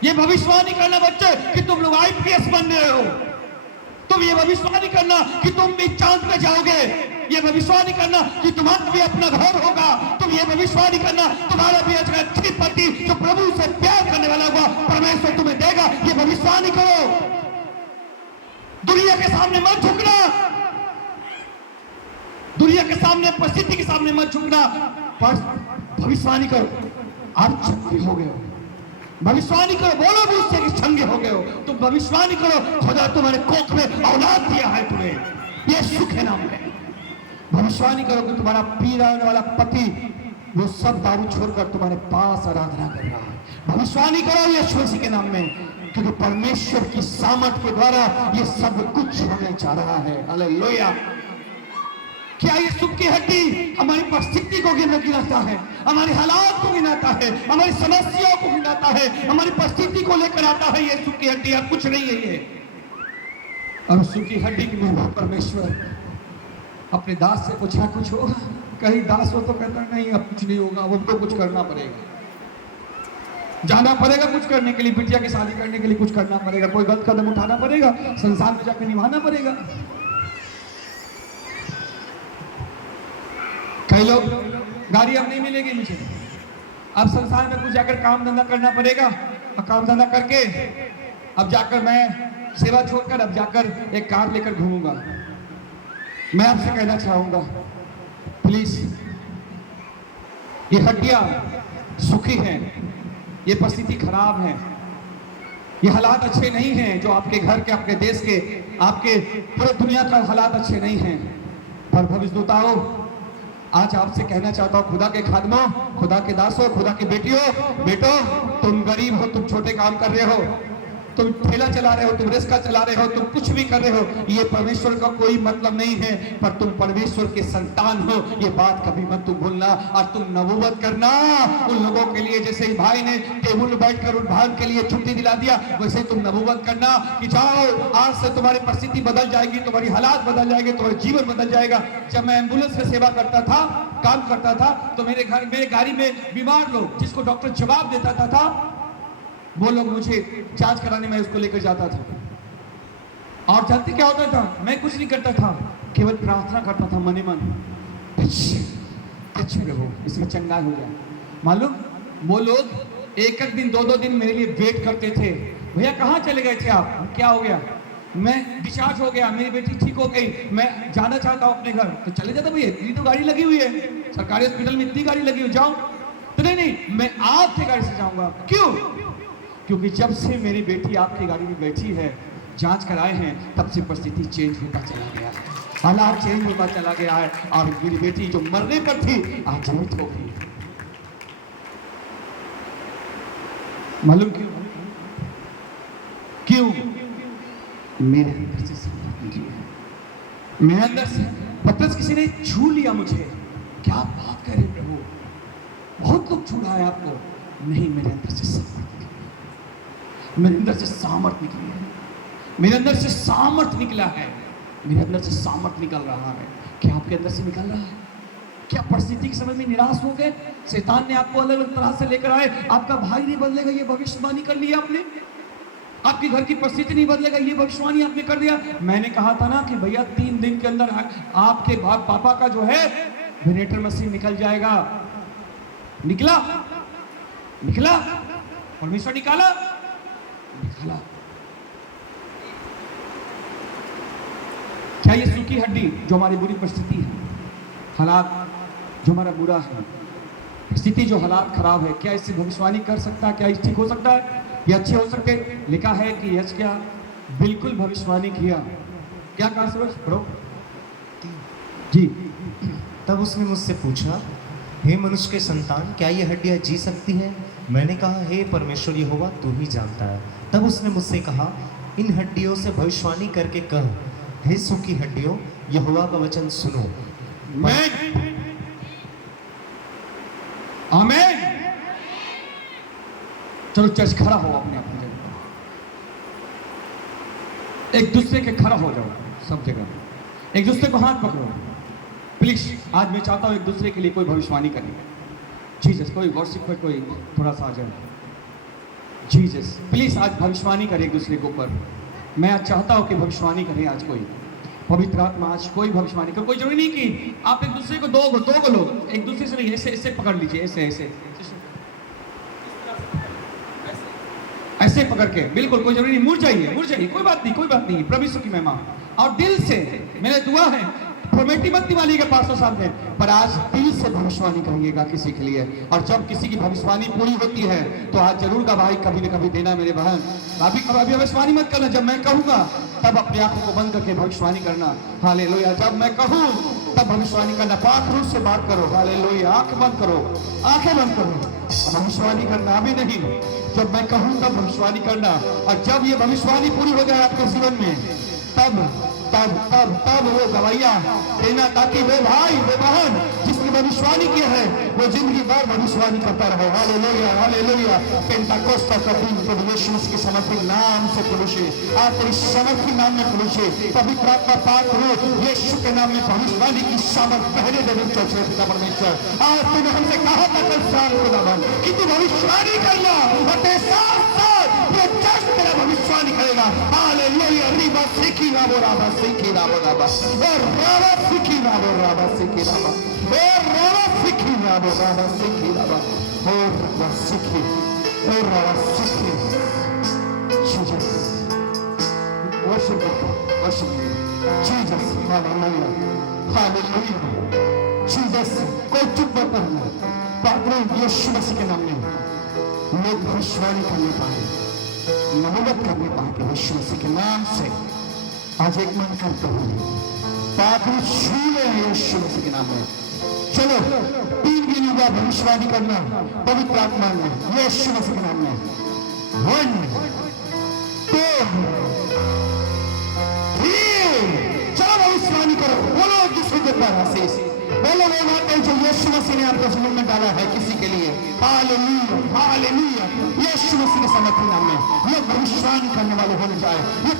ये भविष्यवाणी करना बच्चे कि तुम लोग आईपीएस बन रहे हो, तुम ये भविष्यवाणी करना कि तुम भी चांद पे जाओगे, ये भविष्यवाणी करना कि तुम्हारा भी अपना घर होगा, तुम ये भविष्यवाणी करना तुम्हारा भी अच्छी पति जो प्रभु से प्यार करने वाला होगा परमेश्वर तुम्हें देगा। ये भविष्यवाणी करो, दुनिया के सामने मत झुकना, दुनिया के सामने परिस्थिति के सामने मत झुकना, भविष्यवाणी करो आप चंगे हो गए हो। भविष्यवाणी करो, बोलो भी उससे कि चंगे हो गए हो। तुम भविष्यवाणी करो खुदा तुम्हारे कोख में औलाद दिया है तुम्हें, यीशु के नाम में। भविष्यवाणी करो कि तुम्हारा पीड़ा होने वाला पति वो सब दारू छोड़कर तुम्हारे पास आराधना कर रहा है। भविष्यवाणी करो यीशु मसीह के नाम में, क्योंकि परमेश्वर की सामर्थ के द्वारा ये सब कुछ होने जा रहा है। हालेलुया। क्या ये सुख की हड्डी हमारी परिस्थिति को गिनाता है, हमारे हालात को गिनाता है, हमारी समस्याओं को गिनाता है, हमारी परिस्थिति को लेकर आता है? ये सुख की हड्डी कुछ नहीं है ये। और सुख की हड्डी की में परमेश्वर अपने दास से पूछा कुछ होगा? कहीं दास हो तो कहता नहीं अब कुछ नहीं होगा, हमको कुछ करना पड़ेगा, जाना पड़ेगा कुछ करने के लिए, बिटिया की शादी करने के लिए कुछ करना पड़ेगा, कोई गलत कदम उठाना पड़ेगा, संसार में जाकर निभाना पड़ेगा। कई लोग गाड़ी अब नहीं मिलेगी मुझे, अब संसार में कुछ जाकर काम धंधा करना पड़ेगा, और काम धंधा करके अब जाकर मैं सेवा छोड़कर अब जाकर एक कार लेकर घूमूंगा। मैं आपसे कहना चाहूंगा प्लीज, ये हड्डियां सुखी हैं, ये परिस्थिति खराब है, ये हालात अच्छे नहीं हैं, जो आपके घर के, आपके देश के, आपके पूरे दुनिया का हालात अच्छे नहीं हैं। पर भविष्यद्वक्ताओं आज आपसे कहना चाहता हूं, खुदा के खादमों, खुदा के दासों, खुदा के बेटियों, बेटो तुम गरीब हो, तुम छोटे काम कर रहे हो, तुम ठेला चला रहे हो, तुम रिक्शा चला रहे हो, तुम कुछ भी कर रहे हो, ये परमेश्वर का कोई मतलब नहीं है, पर तुम परमेश्वर के संतान हो, ये बात कभी मत तुम भूलना। और तुम नबूवत करना उन लोगों के लिए, जैसे भाई ने टेबल में बैठकर उन भाई के लिए छुट्टी दिला दिया, वैसे तुम नबूवत करना कि जाओ आज से तुम्हारी परिस्थिति बदल जाएगी, तुम्हारी हालात बदल जाएंगे, तुम्हारा जीवन बदल जाएगा। जब मैं एम्बुलेंस में सेवा करता था, काम करता था, तो मेरे गाड़ी में बीमार लोग जिसको डॉक्टर जवाब देता था, वो लोग मुझे जांच कराने में उसको लेकर जाता था। और जानते क्या होता था? मैं कुछ नहीं करता था, केवल प्रार्थना करता था मने मन, अच्छे रहो, इसमें चंगा हो गया। मालूम वो लोग एक एक दिन, दो दिन मेरे लिए वेट करते थे। भैया कहाँ चले गए थे आप? क्या हो गया? मैं डिस्चार्ज हो गया, मेरी बेटी ठीक हो गई, मैं जाना चाहता हूँ अपने घर। तो चले जाता भैया, इतनी तो गाड़ी लगी हुई है, सरकारी हॉस्पिटल में इतनी गाड़ी लगी हुई, जाओ। तो नहीं, मैं आपके गाड़ी से जाऊंगा। क्यों? क्योंकि जब से मेरी बेटी आपकी गाड़ी में बैठी है, जांच कराए हैं, तब से परिस्थिति चेंज होता चला गया है, हालात चेंज होता चला गया है, और मेरी बेटी जो मरने पर थी आज जीवित हो गई। मालूम क्यों? क्यों? मेरे अंदर से संतान जी है, मेरे अंदर से पतरस किसी ने छू लिया मुझे। क्या बात कर रहे प्रभु, बहुत लोग छू रहा है आपको, नहीं, मेरे अंदर से सामर्थ निकली है, मेरे अंदर से सामर्थ निकली है, मेरे अंदर से सामर्थ निकला है, मेरे अंदर से सामर्थ निकल रहा है। क्या आपके अंदर से निकल रहा है? क्या परिस्थिति के समय में निराश हो गए? शैतान ने आपको अलग अलग तरह से लेकर आए, आपका भाई नहीं बदलेगा, ये भविष्यवाणी कर लिया आपने। आपकी घर की परिस्थिति नहीं बदलेगा, ये भविष्यवाणी आपने कर दिया। मैंने कहा था ना कि भैया 3 दिन के अंदर आपके पापा का जो है वेंटिलेटर मशीन निकल जाएगा। निकला, निकला, परमेश्वर निकाला, निकाला। क्या ये सूखी हड्डी जो हमारी बुरी परिस्थिति है, हालात जो हमारा बुरा है, स्थिति जो हालात खराब है, क्या इससे भविष्यवाणी कर सकता है? क्या इस ठीक हो सकता है? ये अच्छे हो सकते? लिखा है कि यश क्या बिल्कुल भविष्यवाणी किया। क्या कहा सूरज पढ़ो जी। तब उसने मुझसे पूछा, हे मनुष्य के संतान, क्या ये हड्डियां जी सकती हैं? मैंने कहा, हे परमेश्वर यहोवा, तू ही जानता है। तब उसने मुझसे कहा, इन हड्डियों से भविष्यवाणी करके कह, हे सूखी हड्डियों, यहोवा का वचन सुनो। आमीन। चलो चर्च खड़ा हो अपने अपनी जगह, एक दूसरे के खड़ा हो जाओ सब जगह, एक दूसरे को हाथ पकड़ो प्लीज। आज मैं चाहता हूं एक दूसरे के लिए कोई भविष्यवाणी करे। जीसस, कोई वर्शिप पे कोई थोड़ा सा आ जाए। जीसस प्लीज आज भविष्यवाणी करे एक दूसरे के ऊपर। मैं आज चाहता हूं कि भविष्यवाणी करे आज कोई पवित्र आत्मा, आज कोई भविष्यवाणी करे। कोई जरूरी नहीं कि आप एक दूसरे को दो लोग एक दूसरे से नहीं, ऐसे ऐसे पकड़ लीजिए, ऐसे ऐसे ऐसे पकड़ के, बिल्कुल कोई जरूरी नहीं, मुड़ जाइए, कोई बात नहीं। प्रभु यीशु की महिमा। और दिल से मेरा दुआ है, फॉर्मेलिटी मत निकालिएगा पास्टर साहब ने, पर आज दिल से भविष्यवाणी करिएगा किसी के लिए। और जब किसी की भविष्यवाणी पूरी होती है तो आज जरूर का भाई कभी न कभी देना मेरे बहन। अभी भविष्यवाणी मत करना, जब मैं कहूँगा तब अपनी आंखों को बंद करके भविष्यवाणी करना। हालेलुया। जब मैं कहूँ तब भविष्यवाणी करना, पाक रूप से बात करो। हालेलुया। आंखें बंद करो, भविष्यवाणी करना। अभी नहीं, जब मैं कहूँ तब भविष्यवाणी करना। और जब ये भविष्यवाणी पूरी हो जाए आपके जीवन में, तब तब तब तब वो गवाहियां देना, ताकि वे भाई वे बहन जिसने भविष्यवाणी की है वो जिंदगी भर भविष्यवाणी करता रहे। Hallelujah, hallelujah. पेंटाकोस्ट का दिन प्रभु यीशु मसीह के समर्पित नाम से खुलूशे, आज तेरी समर्पित नाम में खुलूशे। पवित्र आत्मा पाक रूप यीशु के नाम में भविष्यवाणी की सामर्थ पहले देने चर्चा पिता परमेश्वर। आज तूने हमसे कहा था कल शाम खुदावन कि तू भविष्यवाणी करना और तेरे साथ ये चर्च तेरा भविष्यवाणी करेगा। हालेलुया। रिबा सीखी ना वो राबा सीखी ना वो राबा और राबा सीखी ना वो राबा सीखी राबा और राबा सीखी ना वो राबा सीखी राबा और राबा सीखी और राबा सीखी। Jesus worship Jesus. Hallelujah, hallelujah. Jesus कोई चुप मत रहना। पात्र यीशु मसीह के नाम में लोग भविष्यवाणी करने पाए, नबूवत करने पाए यीशु मसीह के नाम से। आज एक मन करते हुए पात्र छू ले यीशु मसीह के नाम में। चलो 3 दिन होगा भविष्यवाणी करना पवित्र आत्मा में यीशु मसीह के नाम में। 1 2 3 चलो भविष्यवाणी करो। बोलो जिसके ऊपर आशीष, बोलो वो बातें जो यीशु मसीह ने आपके जीवन में डाला है किसी के लिए। Hallelujah, hallelujah. यीशु मसीह के समर्पित नाम में लोग भविष्यवाणी करने वाले होने जाए। ये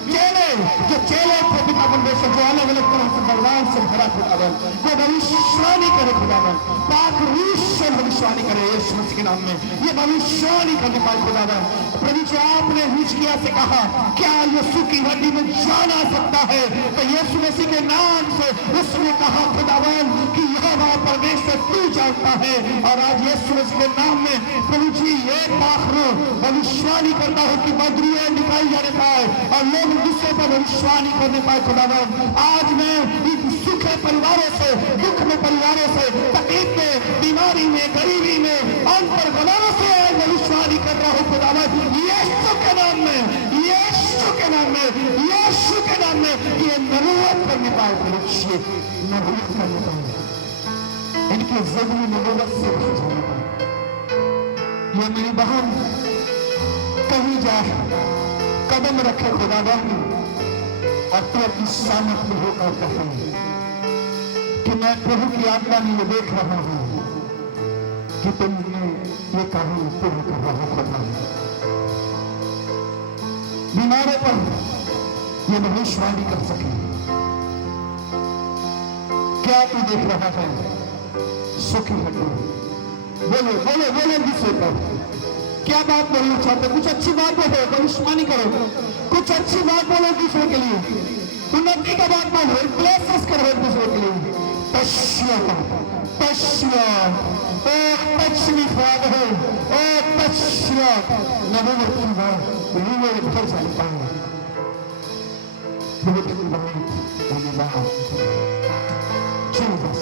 चेले थे पिता परमेश्वर, जो अलग अलग तरह से बलवान से भरा खुदावन, वो भविष्यवाणी करे खुदावन, पाक रूप से भविष्यवाणी करे यीशु मसीह के नाम में। ये भविष्यवाणी करने पाए खुदावन। प्रभु जी आपने हिजकिय्याह से कहा क्या यीशु की हड्डी में जान आ सकता है, तो यीशु मसीह के नाम से उसने कहा खुदावन कि यहोवा परमेश्वर तू जानता है। और आज यीशु मसीह के नाम में प्रभु जी एक आखिर भविष्यवाणी करता है कि बदरियां निकाली जाने पाए और लोग दूसरे पर भविष्यवाणी करने पाए खुदावन। आज मैं इन सुखे परिवारों से, दुख में परिवारों से, तकलीफ में, बीमारी में, गरीबी में, अंतर गवारों से भविष्यवाणी कर रहा हूँ खुदावन। यीशु के नाम में, यीशु के नाम में, यीशु के नाम में ये नबूवत करने पाए भविष्य, नबूवत करने पाए, इनके ज़िंदगी नबूवत से भर जाने पाए। ये मेरी बहन कहीं जाए कदम रखे खुदावन और तू अपनी सामर्थ में होकर कहे कि मैं प्रभु की आत्मा में देख रहा हूँ कि तुमने ये काम पूरा कर रहा हो खुदा। बीमारों पर ये भविष्यवाणी कर सके। क्या तू देख रहा है? सुखी हड्डी। बोलो बोलो बोलो दूसरे पर क्या बात बोलना चाहते? कुछ अच्छी बात बोलो, भविष्यवाणी करो, कुछ अच्छी बात बोलो दूसरे के लिए, उन्नति का बात बोलो, ब्लेसेस करो एक दूसरे के लिए। पश्चिम पश्चिम पश्चिमी फाद है पश्चिम नवों की बात रिवर घर चलता है। बहुत की बात धन्यवाद जीसस।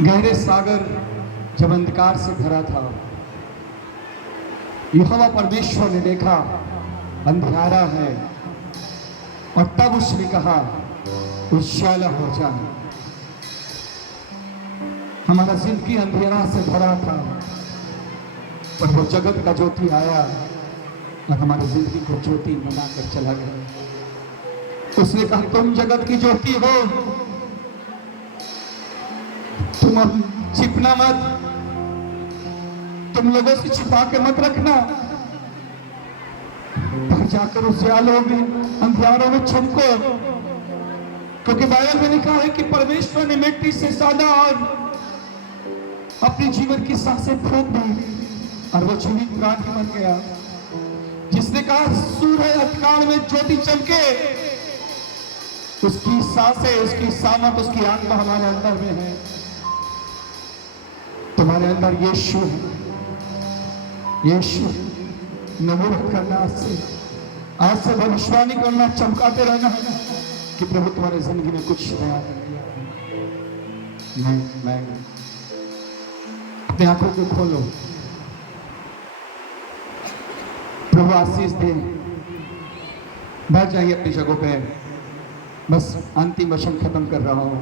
गहरे सागर जब अंधकार से भरा था, यहोवा परमेश्वर ने देखा अंधियारा है, और तब उसने कहा उजाला हो जा। हमारा जिंदगी अंधेरा से भरा था, पर वो जगत का ज्योति आया और हमारी जिंदगी को ज्योति बनाकर चला गया। उसने कहा तुम जगत की ज्योति हो, तुम अब छिपना मत, तुम लोगों से छिपा के मत रखना, पर जाकर उजालों में अंधियारों में चमको। क्योंकि बाइबल में लिखा है कि परमेश्वर ने मिट्टी से सादा और अपने जीवन की सांसें फूंक दी और वो जीवित प्राण बन गया। जिसने कहा सूर्य अंधकार में ज्योति चमके, उसकी सांसें, उसकी सामत, उसकी आत्मा हमारे अंदर में है। तुम्हारे अंदर यीशु है। यीशु नबूवत करना, आज से भविष्यवाणी करना, चमकाते रहना है कि प्रभु तुम्हारे जिंदगी में कुछ नया कर दिया। मैं अपनी आंखों को खोलो, प्रभु आशीष दे। बैठ जाइए अपनी जगहों पे, बस अंतिम वचन खत्म कर रहा हूं।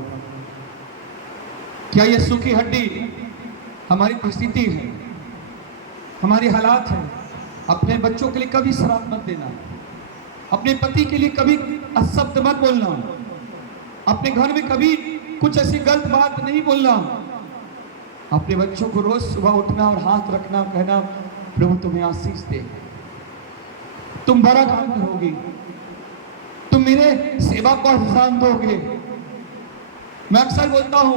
क्या ये सूखी हड्डी हमारी परिस्थिति है, हमारी हालात है? अपने बच्चों के लिए कभी शराब मत देना, अपने पति के लिए कभी अशब्द मत बोलना, अपने घर में कभी कुछ ऐसी गलत बात नहीं बोलना। अपने बच्चों को रोज सुबह उठना और हाथ रखना, कहना प्रभु तुम्हें आशीष दे, तुम बड़ा काम करोगे, तुम मेरे सेवा को आसान दोगे। मैं अक्सर बोलता हूं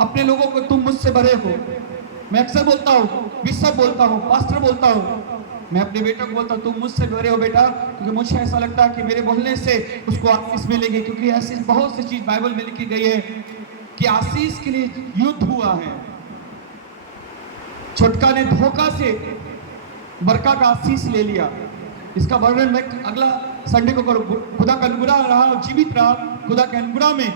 अपने लोगों को, तुम मुझसे बड़े हो। मैं अक्सर बोलता हूं, बिशप बोलता हूं, पास्टर बोलता हूं, मैं अपने बेटे को बोलता हूं तुम मुझसे बड़े हो बेटा, क्योंकि मुझे ऐसा लगता है कि मेरे बोलने से उसको आशीष मिलेगी। क्योंकि ऐसी बहुत सी चीज बाइबल में लिखी गई है कि आशीष के लिए युद्ध हुआ है। छोटका ने धोखा से बड़का का आशीष ले लिया। इसका वर्णन मैं अगला संडे को करूं। खुदा का अनुग्रह रहा, जीवित रहा खुदा के अनुग्रह में,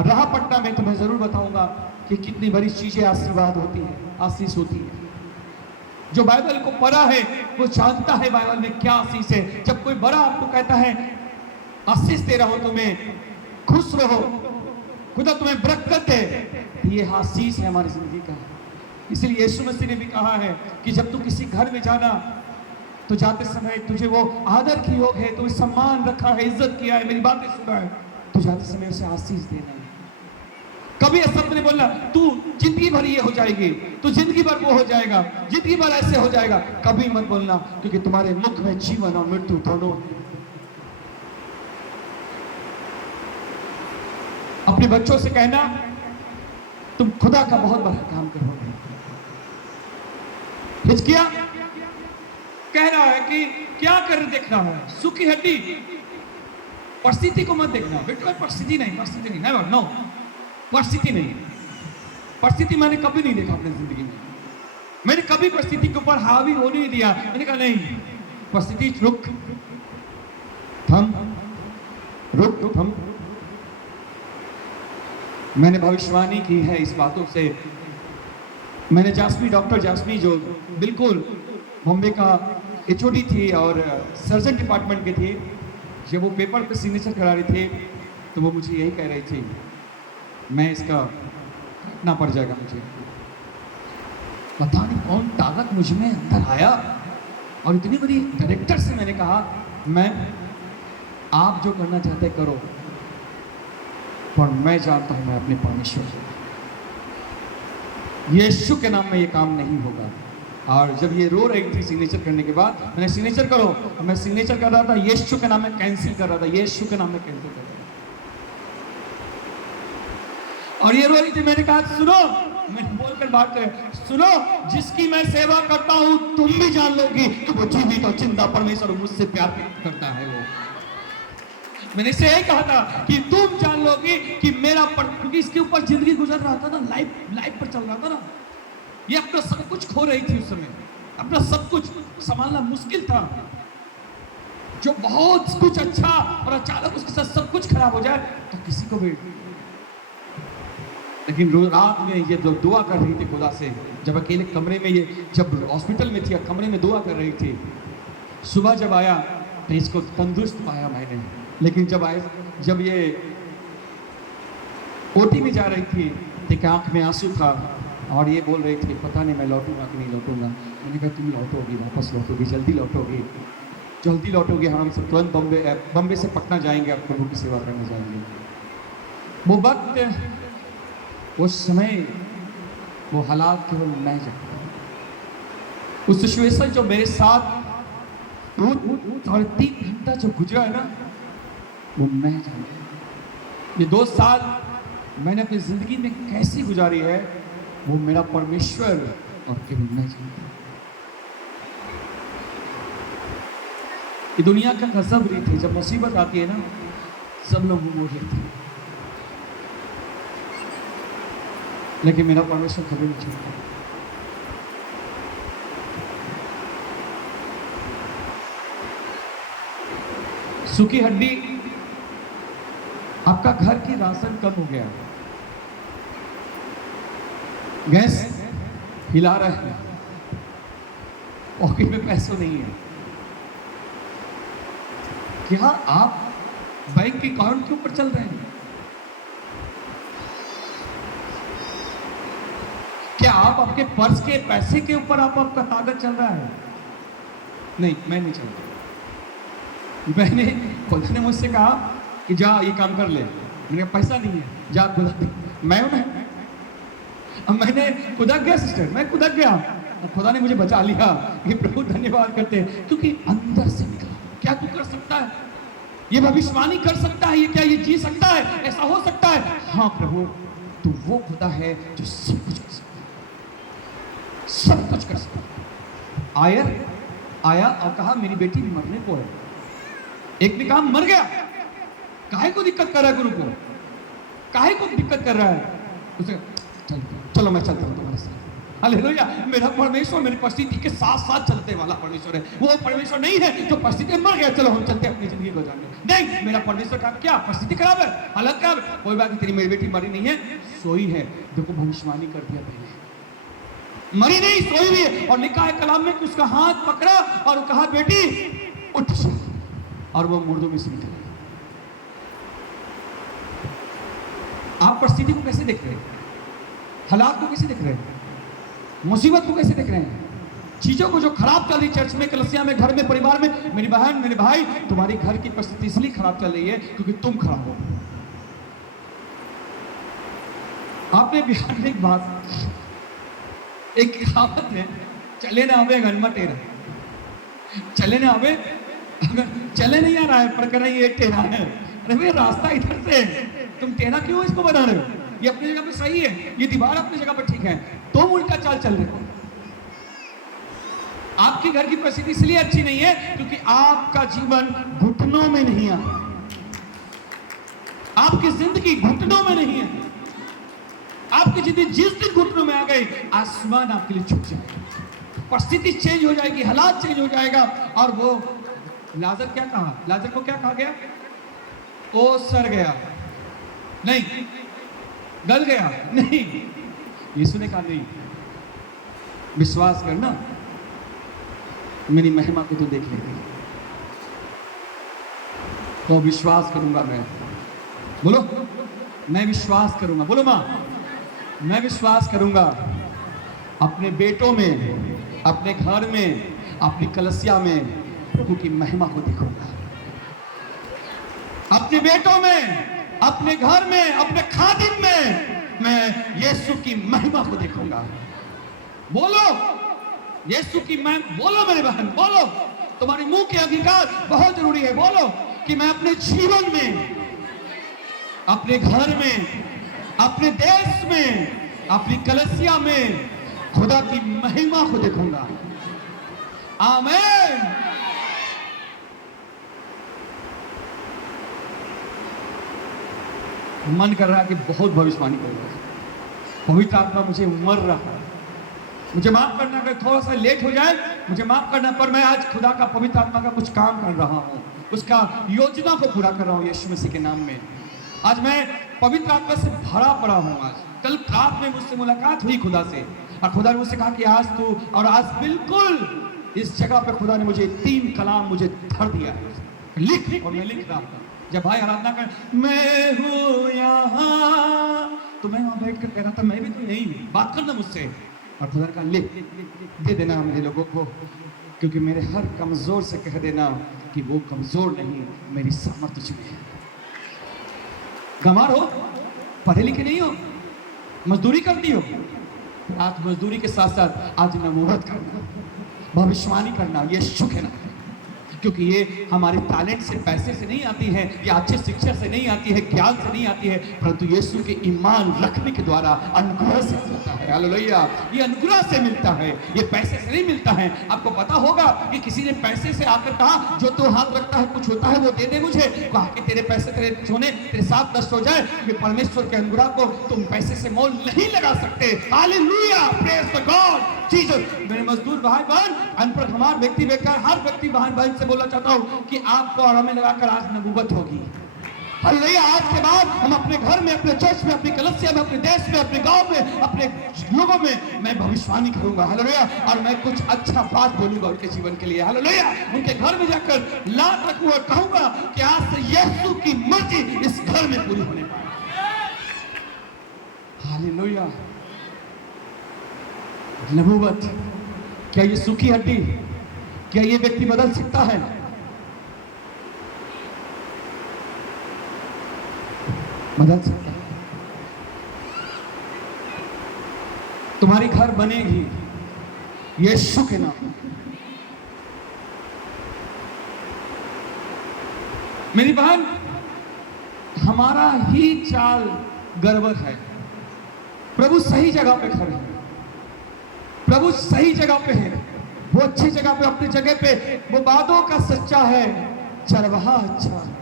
रहा पटना में, तो मैं जरूर बताऊंगा कि कितनी बड़ी चीजें आशीर्वाद होती है, आशीष होती है। जो बाइबल को पढ़ा है वो जानता है बाइबल में क्या आशीष है। जब कोई बड़ा आपको कहता है आशीष दे रहा हो, तुम्हें खुश रहो, खुदा तुम्हें बरकत है, ये आशीष है हमारी जिंदगी का। इसलिए यीशु मसीह ने भी कहा है कि जब तू किसी घर में जाना तो जाते समय तुझे वो आदर की योग है, तुम्हें सम्मान रखा है, इज्जत किया है, मेरी बातें सुना है, तो जाते समय उसे आशीष देना है। कभी ऐसा नहीं बोलना तू जिंदगी भर ये हो जाएगी, तू जिंदगी भर वो हो जाएगा, जिंदगी भर ऐसे हो जाएगा, कभी मत बोलना, क्योंकि तुम्हारे मुख में जीवन और मृत्यु दोनों है। अपने बच्चों से कहना तुम खुदा का बहुत बड़ा काम करोगे। हिचकिया कह रहा है कि क्या कर देखना है, सूखी हड्डी, परिस्थिति को मत देखना बेटा, परिस्थिति नहीं, परिस्थिति नहीं, नेवर, नो, परिस्थिति नहीं। परिस्थिति मैंने कभी नहीं देखा अपनी जिंदगी में, मैंने कभी परिस्थिति के ऊपर हावी होने नहीं दिया। मैंने कहा नहीं, परिस्थिति रुक, थम, रुक, थम। मैंने भविष्यवाणी की है इस बातों से मैंने जासमी, डॉक्टर जासमी जो बिल्कुल बॉम्बे का एचओडी थी और सर्जन डिपार्टमेंट के थे, जब वो पेपर पे सिग्नेचर करा रहे थे तो वो मुझे यही कह रही थी, मैं इसका ना पड़ जाएगा मुझे। पता नहीं कौन ताकत मुझ में अंदर आया और इतनी बड़ी डायरेक्टर से मैंने कहा, मैम आप जो करना चाहते करो, पर मैं जानता हूं मैं अपने परमेश्वर से, यीशु के नाम में ये काम नहीं होगा। और जब ये रो रही थी सिग्नेचर करने के बाद, मैंने सिग्नेचर करो, मैं सिग्नेचर कर रहा था, यीशु के नाम में कैंसिल कर रहा था, यीशु के नाम में कैंसिल कर रहा था। और ये रो रही थी, मैंने कहा सुनो, मैंने बोलकर बात कर, सुनो, जिसकी मैं सेवा करता हूं तुम भी जान लोगी कि वो जीवित और जिंदा परमेश्वर मुझसे प्यार करता है। वो मैंने इसे यही कहा था कि तुम जान लोगी कि मेरा क्योंकि इसके ऊपर जिंदगी गुजर रहा था ना, लाइफ पर चल रहा था ना, ये अपना सब कुछ खो रही थी उस समय, अपना सब कुछ संभालना मुश्किल था। जो बहुत कुछ अच्छा और अचानक उसके साथ सब कुछ खराब हो जाए तो किसी को भी, लेकिन रोज रात में ये जो दुआ कर रही थी खुदा से, जब अकेले कमरे में, ये जब हॉस्पिटल में थी कमरे में दुआ कर रही थी, सुबह जब आया तो इसको तंदुरुस्त पाया मैंने, लेकिन जब ये ओटी में जा रही थी तो आंख में आंसू था और ये बोल रही थी पता नहीं मैं लौटूंगा कि नहीं लौटूंगा। मैंने कहा तुम लौटोगी, वापस लौटोगी, जल्दी लौटोगी, हम सब तुरंत बम्बे से पटना जाएंगे, आप प्रभु की सेवा करने जाएंगे। वो वक्त, वो समय, वो हालात केवल मैं जानता हूं। उस सिचुएशन जो मेरे साथ 3 घंटा जो गुजरा है ना, वो मैं जानता हूं। ये 2 साल मैंने अपनी जिंदगी में कैसी गुजारी है, वो मेरा परमेश्वर और केवल मैं जानता हूं। ये दुनिया का गजब रीत है, जब मुसीबत आती है ना, सब लोग मुंह मोड़ लेते हैं, लेकिन मेरा परमेश्वर कभी नहीं छोड़ता। सूखी हड्डी, आपका घर की राशन कम हो गया, गैस हिला रहा है, पॉकेट में पैसे नहीं है, क्या आप बैंक के अकाउंट के ऊपर चल रहे हैं? क्या आप आपके पर्स के पैसे के ऊपर आपका ताकत चल रहा है? नहीं, मैं नहीं चल रहा। मैंने खुदा ने मुझसे कहा कि जा ये काम कर ले, मैंने कहा पैसा नहीं है, जा खुदा दे, मैं हूं ना। अब मैंने खुदा गया सिस्टर, मैं खुदा गया, अब खुदा ने मुझे बचा लिया। ये प्रभु धन्यवाद करते हैं, क्योंकि अंदर से निकला। क्या तू कर सकता है? ये भविष्यवाणी कर सकता है? ये क्या ये जी सकता है? ऐसा हो सकता है? हाँ प्रभु, तू वो खुदा है जो सब कुछ कर सकता है, सब कुछ कर सकता है। आया और कहा मेरी बेटी मरने को है। एक ने कहा मर गया, काहे को दिक्कत कर रहा है गुरु को, काहे को दिक्कत कर रहा है? उसे चलो मैं चलता हूं तुम्हारे साथ। हालेलुया, मेरा परमेश्वर मेरी परिस्थिति के साथ साथ चलते वाला परमेश्वर है। वो परमेश्वर नहीं है जो परिस्थिति मर गया चलो हम चलते अपनी जिंदगी गुजारने। नहीं, मेरा परमेश्वर का क्या परिस्थिति खराब है, हालत खराब है, कोई बात नहीं, तेरी मेरी बेटी मरी नहीं है, सोई है। देखो भविष्यवाणी कर दिया पहले, मरी नहीं सोई हुई है। और लिखा है कलाम में कि उसका हाथ पकड़ा और कहा बेटी उठ, और वो मुर्दों में से निकल गई। आप परिस्थिति को कैसे देख रहे हैं? हालात को कैसे देख रहे हैं? मुसीबत को कैसे देख रहे हैं? चीजों को जो खराब चल रही, चर्च में, कलीसिया में, घर में, परिवार में, मेरी बहन मेरे भाई, तुम्हारी घर की परिस्थिति इसलिए खराब चल रही है क्योंकि तुम खराब हो। आपने बिहार में एक बात, एक कहावत है, चले ना आवे गनमा टेरा, चले ना आवे, अगर चले नहीं आ रहा है पर कर रही है टेढ़ा है। अरे भाई रास्ता इधर से, तुम टेढ़ा क्यों इसको बना रहे हो? ये अपनी जगह पे सही है, ये दीवार अपनी जगह पे ठीक है, तुम उल्टा चाल चल रहे हो। आपके घर की परिस्थिति इसलिए अच्छी नहीं है क्योंकि आपका जीवन घुटनों में नहीं है, आपकी जिंदगी घुटनों में नहीं है। आपकी जिंदगी जिस दिन घुटनों में आ गई, आसमान आपके लिए झुक जाएगा, परिस्थिति चेंज हो जाएगी, हालात चेंज हो जाएगा। और वो लाजर क्या कहा? लाजर को क्या कहा गया? ओ सर गया, नहीं, गल गया, नहीं। यीशु ने कहा नहीं, विश्वास करना, मेरी महिमा को तू देख लेगी। तो विश्वास करूंगा मैं। बोलो, मैं विश्वास करूंगा। बोलो मां, मैं विश्वास करूंगा। अपने बेटों में, अपने घर में, अपनी कलसिया में प्रभु की महिमा को देखूंगा। अपने बेटों में, अपने घर में, अपने खादिम में मैं यीशु की महिमा को देखूंगा। बोलो, यीशु की महिमा। बोलो मेरे बहन, बोलो। तुम्हारे मुंह के अंगीकार बहुत जरूरी है। बोलो कि मैं अपने जीवन में, अपने घर में, अपने देश में, अपनी कलीसिया में खुदा की महिमा को देखूंगा। आमीन। मन कर रहा है कि बहुत भविष्यवाणी करूंगा। पवित्र आत्मा मुझे मर रहा है। मुझे माफ करना, अगर थोड़ा सा लेट हो जाए मुझे माफ करना, पर मैं आज खुदा का, पवित्र आत्मा का कुछ काम कर रहा हूँ, उसका योजना को पूरा कर रहा हूँ यीशु मसीह के नाम में। आज मैं पवित्र आत्मा से भरा पड़ा हूँ। आज कल रात में मुझसे मुलाकात हुई खुदा से, और खुदा ने मुझसे कहा कि आज तू, और आज बिल्कुल इस जगह पे खुदा ने मुझे 3 कलाम मुझे धर दिया है, लिख। और मैं लिख रहा था जब भाई आराधना कर, मैं हूँ यहाँ, तो मैं वहां बैठ कर कह रहा था मैं भी तो यही हूँ, बात करना मुझसे। और खुदा का लिख दे देना मेरे लोगों को, क्योंकि मेरे हर कमजोर से कह देना कि वो कमजोर नहीं, मेरी सामर्थ्य तुझमें है। गंवार हो, पढ़े लिखे नहीं हो, मजदूरी करती हो, आज मजदूरी के साथ साथ आज नबूवत करना, भविष्यवाणी करना, ये सुख है ना, क्योंकि ये हमारे टैलेंट से, पैसे से नहीं आती है, ये अच्छे शिक्षा से नहीं आती है, ज्ञान से नहीं आती है, परंतु यीशु के ईमान रखने के द्वारा अनुग्रह से मिलता है। हालेलुया। ये अनुग्रह से मिलता है, ये पैसे से नहीं मिलता है। आपको पता होगा कि किसी ने पैसे से आकर कहा, जो तू हाथ रखता है कुछ होता है वो दे दे मुझे, कहा कि तेरे पैसे, तेरे सोने तेरे साथ नष्ट हो जाए, कि परमेश्वर के अनुग्रह को तुम पैसे से मोल नहीं लगा सकते। Hallelujah, praise the God Jesus. मेरे मजदूर भाई बहन, अनपढ़ हमारे व्यक्ति बेकार, हर व्यक्ति बहन से बोलना चाहता हूं कि आपको और हमें लगाकर आज नबूवत होगी। हालेलुया। आज के बाद हम अपने घर में, अपने चर्च में, अपनी कलीसिया में, अपने देश में, अपने गांव में, अपने लोगों में मैं भविष्यवाणी करूंगा। हालेलुया। और मैं कुछ अच्छा बात बोलूंगा उनके जीवन के लिए। हालेलुया। उनके घर में जाकर लात रखूंगा और कहूंगा कि आज से यीशु की मर्जी इस घर में पूरी होने पाए। हालेलुया। नबूवत। क्या ये सूखी हड्डी, क्या ये व्यक्ति बदल सकता है? बदल सकता है। तुम्हारी घर बनेगी यीशु के नाम। मेरी बहन, हमारा ही चाल गड़बड़ है। प्रभु सही जगह पे खड़े हैं, प्रभु सही जगह पे है, वो अच्छी जगह पे, अपनी जगह पे। वो बातों का सच्चा है, चरवाहा अच्छा है,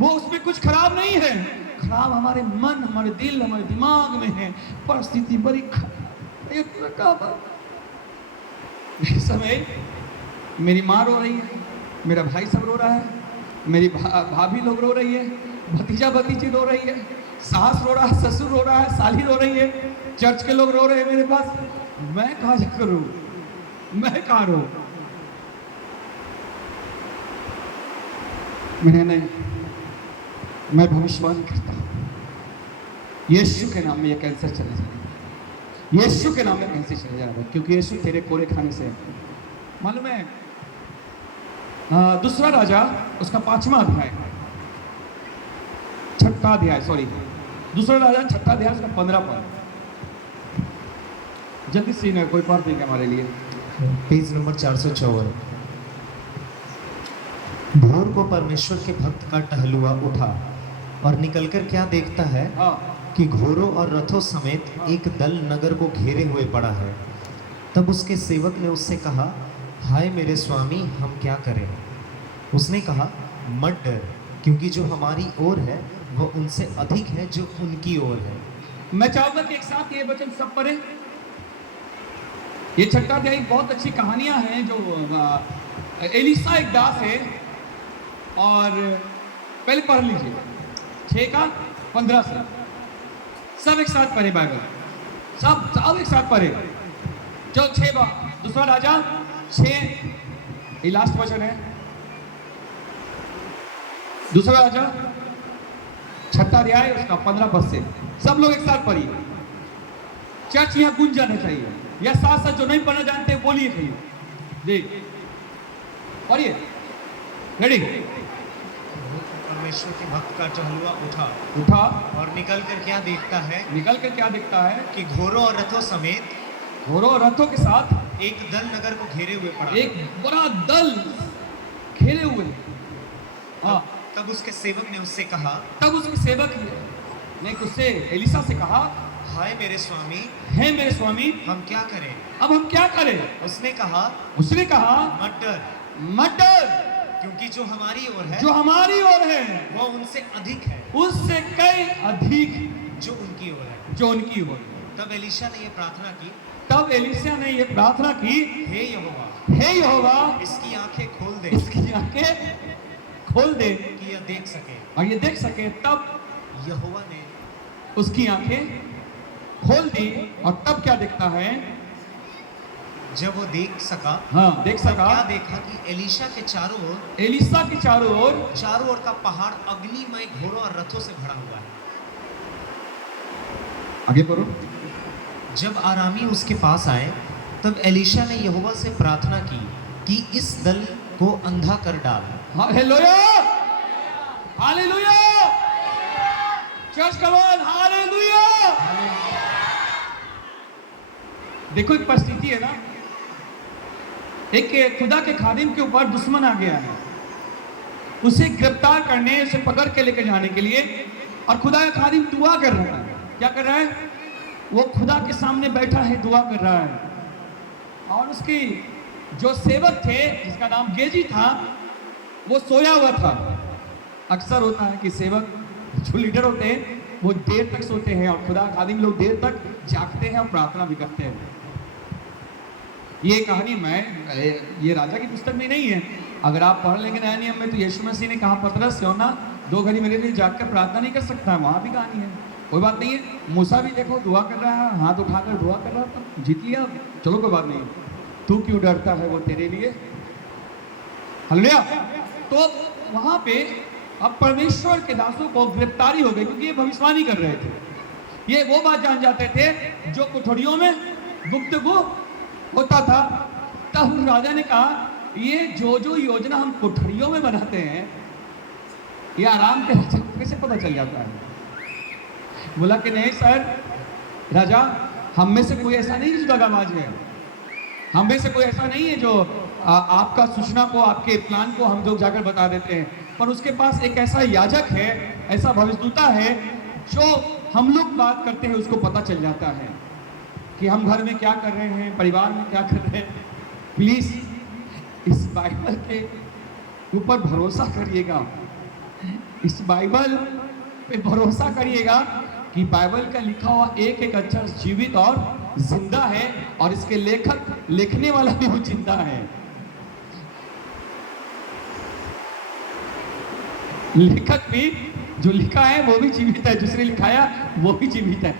वो उसमें कुछ खराब नहीं है। खराब हमारे मन, हमारे दिल, हमारे दिमाग में है। परिस्थिति बड़ी खराब है। इस समय मेरी माँ रो रही है, मेरा भाई सब रो रहा है, मेरी भाभी लोग रो रही है, भतीजा भतीजी रो रही है, सास रो रहा है, ससुर रो रहा है, साली रो रही है, चर्च के लोग रो रहे हैं मेरे पास। मैं कहाँ जा करूँ, मैं कहाँ रो? मैं नहीं, मैं भविष्यवाणी करता हूँ यीशु के नाम में ये कैंसर चले जाएगा, यीशु के नाम में कैंसर चले जाएगा, क्योंकि यीशु तेरे कोरे खाने से मालूम है। दूसरा राजा उसका 5वां अध्याय, 6ठा अध्याय, सॉरी, दूसरा राजा 6ठा अध्याय उसका 15 पद। जल्दी सीन है, कोई पढ़ देंगे हमारे लिए। Page number 454। भोर को परमेश्वर के भक्त का टहलुआ उठा और निकलकर क्या देखता है कि घोड़ों और रथों समेत एक दल नगर को घेरे हुए पड़ा है। तब उसके सेवक ने उससे कहा, हाय मेरे स्वामी, हम क्या करें? उसने कहा, मत डर, क्योंकि जो हमारी ओर है वह उनसे अधिक है जो उनकी ओर है। मैं चाहूंगा कि एक साथ ये वचन सब पढ़ें। ये 6ठा अध्याय बहुत अच्छी कहानियां हैं। जो एलिसा एक दास है, और पहले पढ़ लीजिए 6 का 15 से। सब एक साथ पढ़े बाइबल, सब एक साथ पढ़े। चलो 6 बार, दूसरा राजा 6, ये लास्ट वचन है। दूसरा राजा 6 अध्याय उसका 15 पद से, सब लोग एक साथ पढ़िए। चर्च यहाँ गूंज जाना चाहिए, या साथ साथ जो नहीं पढ़ना जानते बोलिए कहिए जी, पढ़िए। रेडी? परमेश्वर के भक्त का टहलुआ उठा और निकल कर क्या देखता है निकल कर क्या दिखता है कि घोड़ों और रथों समेत घोड़ों और रथों के साथ एक दल नगर को घेरे हुए पड़ा। एक बड़ा दल घेरे हुए। हाँ, तब उसके सेवक ने उससे कहा, तब उसके सेवक ने उससे एलिशा से कहा, हाय मेरे स्वामी, हे मेरे स्वामी, हम क्या करें? अब हम क्या करें? उसने कहा, मत डर, मत डर, क्योंकि जो हमारी ओर है, जो हमारी ओर है वो उनसे अधिक है, उससे कई अधिक जो उनकी ओर है। जो उनकी ओर है। तब एलीशा ने यह प्रार्थना की, तब एलिशा ने ये प्रार्थना की, हे यहोवा, हे यहोवा, इसकी आंखें खोल दे, इसकी आंखें खोल दे कि यह देख सके। और ये देख सके। तब यहोवा ने उसकी आंखें खोल दी और तब क्या दिखता है? जब वो देख सका, हाँ, देख तब सका। क्या देखा कि एलीशा के चारों ओर, एलिशा के चारों ओर का पहाड़ अग्निमय घोड़ों और रथों से भरा हुआ है। आगे पढ़ो। जब आरामी उसके पास आए, तब एलीशा ने यहोवा से प्रार्थना की कि इस दल को अंधा कर डाल। Hallelujah, hallelujah, church come on, hallelujah. देखो एक परिस्थिति है ना, एक खुदा के खादिम के ऊपर दुश्मन आ गया है, उसे गिरफ्तार करने, उसे पकड़ के लेकर जाने के लिए, और खुदा का खादिम दुआ कर रहा है। क्या कर रहा है? वो खुदा के सामने बैठा है, दुआ कर रहा है, और उसकी जो सेवक थे जिसका नाम गेजी था, वो सोया हुआ था। अक्सर होता है कि सेवक जो लीडर होते हैं वो देर तक सोते हैं, और खुदा खादिम लोग देर तक जागते हैं और प्रार्थना भी करते हैं। ये कहानी ये राजा की पुस्तक में नहीं है, अगर आप पढ़ लेंगे नया नियम में तो यीशु मसीह ने कहा, पतरस योना 2 घड़ी मेरे लिए जाग कर प्रार्थना नहीं कर सकता है, वहाँ भी कहानी है, कोई बात नहीं है। मूसा भी देखो दुआ कर रहा है, हाथ उठाकर दुआ कर रहा था, जीत लिया, चलो कोई बात नहीं, तू क्यों डरता है, वो तेरे लिए। हालेलुया। तो वहाँ पे अब परमेश्वर के दासों को गिरफ्तारी हो गई, क्योंकि ये भविष्यवाणी कर रहे थे, ये वो बात जान जाते थे जो कोठरियों में गुप्तगू होता था। तब राजा ने कहा, ये जो योजना हम कोठरियों में बनाते हैं, ये आराम के कैसे पता चल जाता है? बोला कि नहीं सर राजा, हम में से कोई ऐसा नहीं जो दगाबाज है, हम में से कोई ऐसा नहीं है जो आपका सूचना को, आपके प्लान को हम लोग जाकर बता देते हैं, पर उसके पास एक ऐसा याजक है, ऐसा भविष्यद्वक्ता है, जो हम लोग बात करते हैं उसको पता चल जाता है कि हम घर में क्या कर रहे हैं, परिवार में क्या कर रहे हैं। प्लीज इस बाइबल के ऊपर भरोसा करिएगा, इस बाइबल पे भरोसा करिएगा कि बाइबल का लिखा हुआ एक एक अक्षर जीवित और जिंदा है, और इसके लिखने वाला भी वो जिंदा है। लेखक भी जो लिखा है वो भी जीवित है, जिसने लिखाया वो भी जीवित है।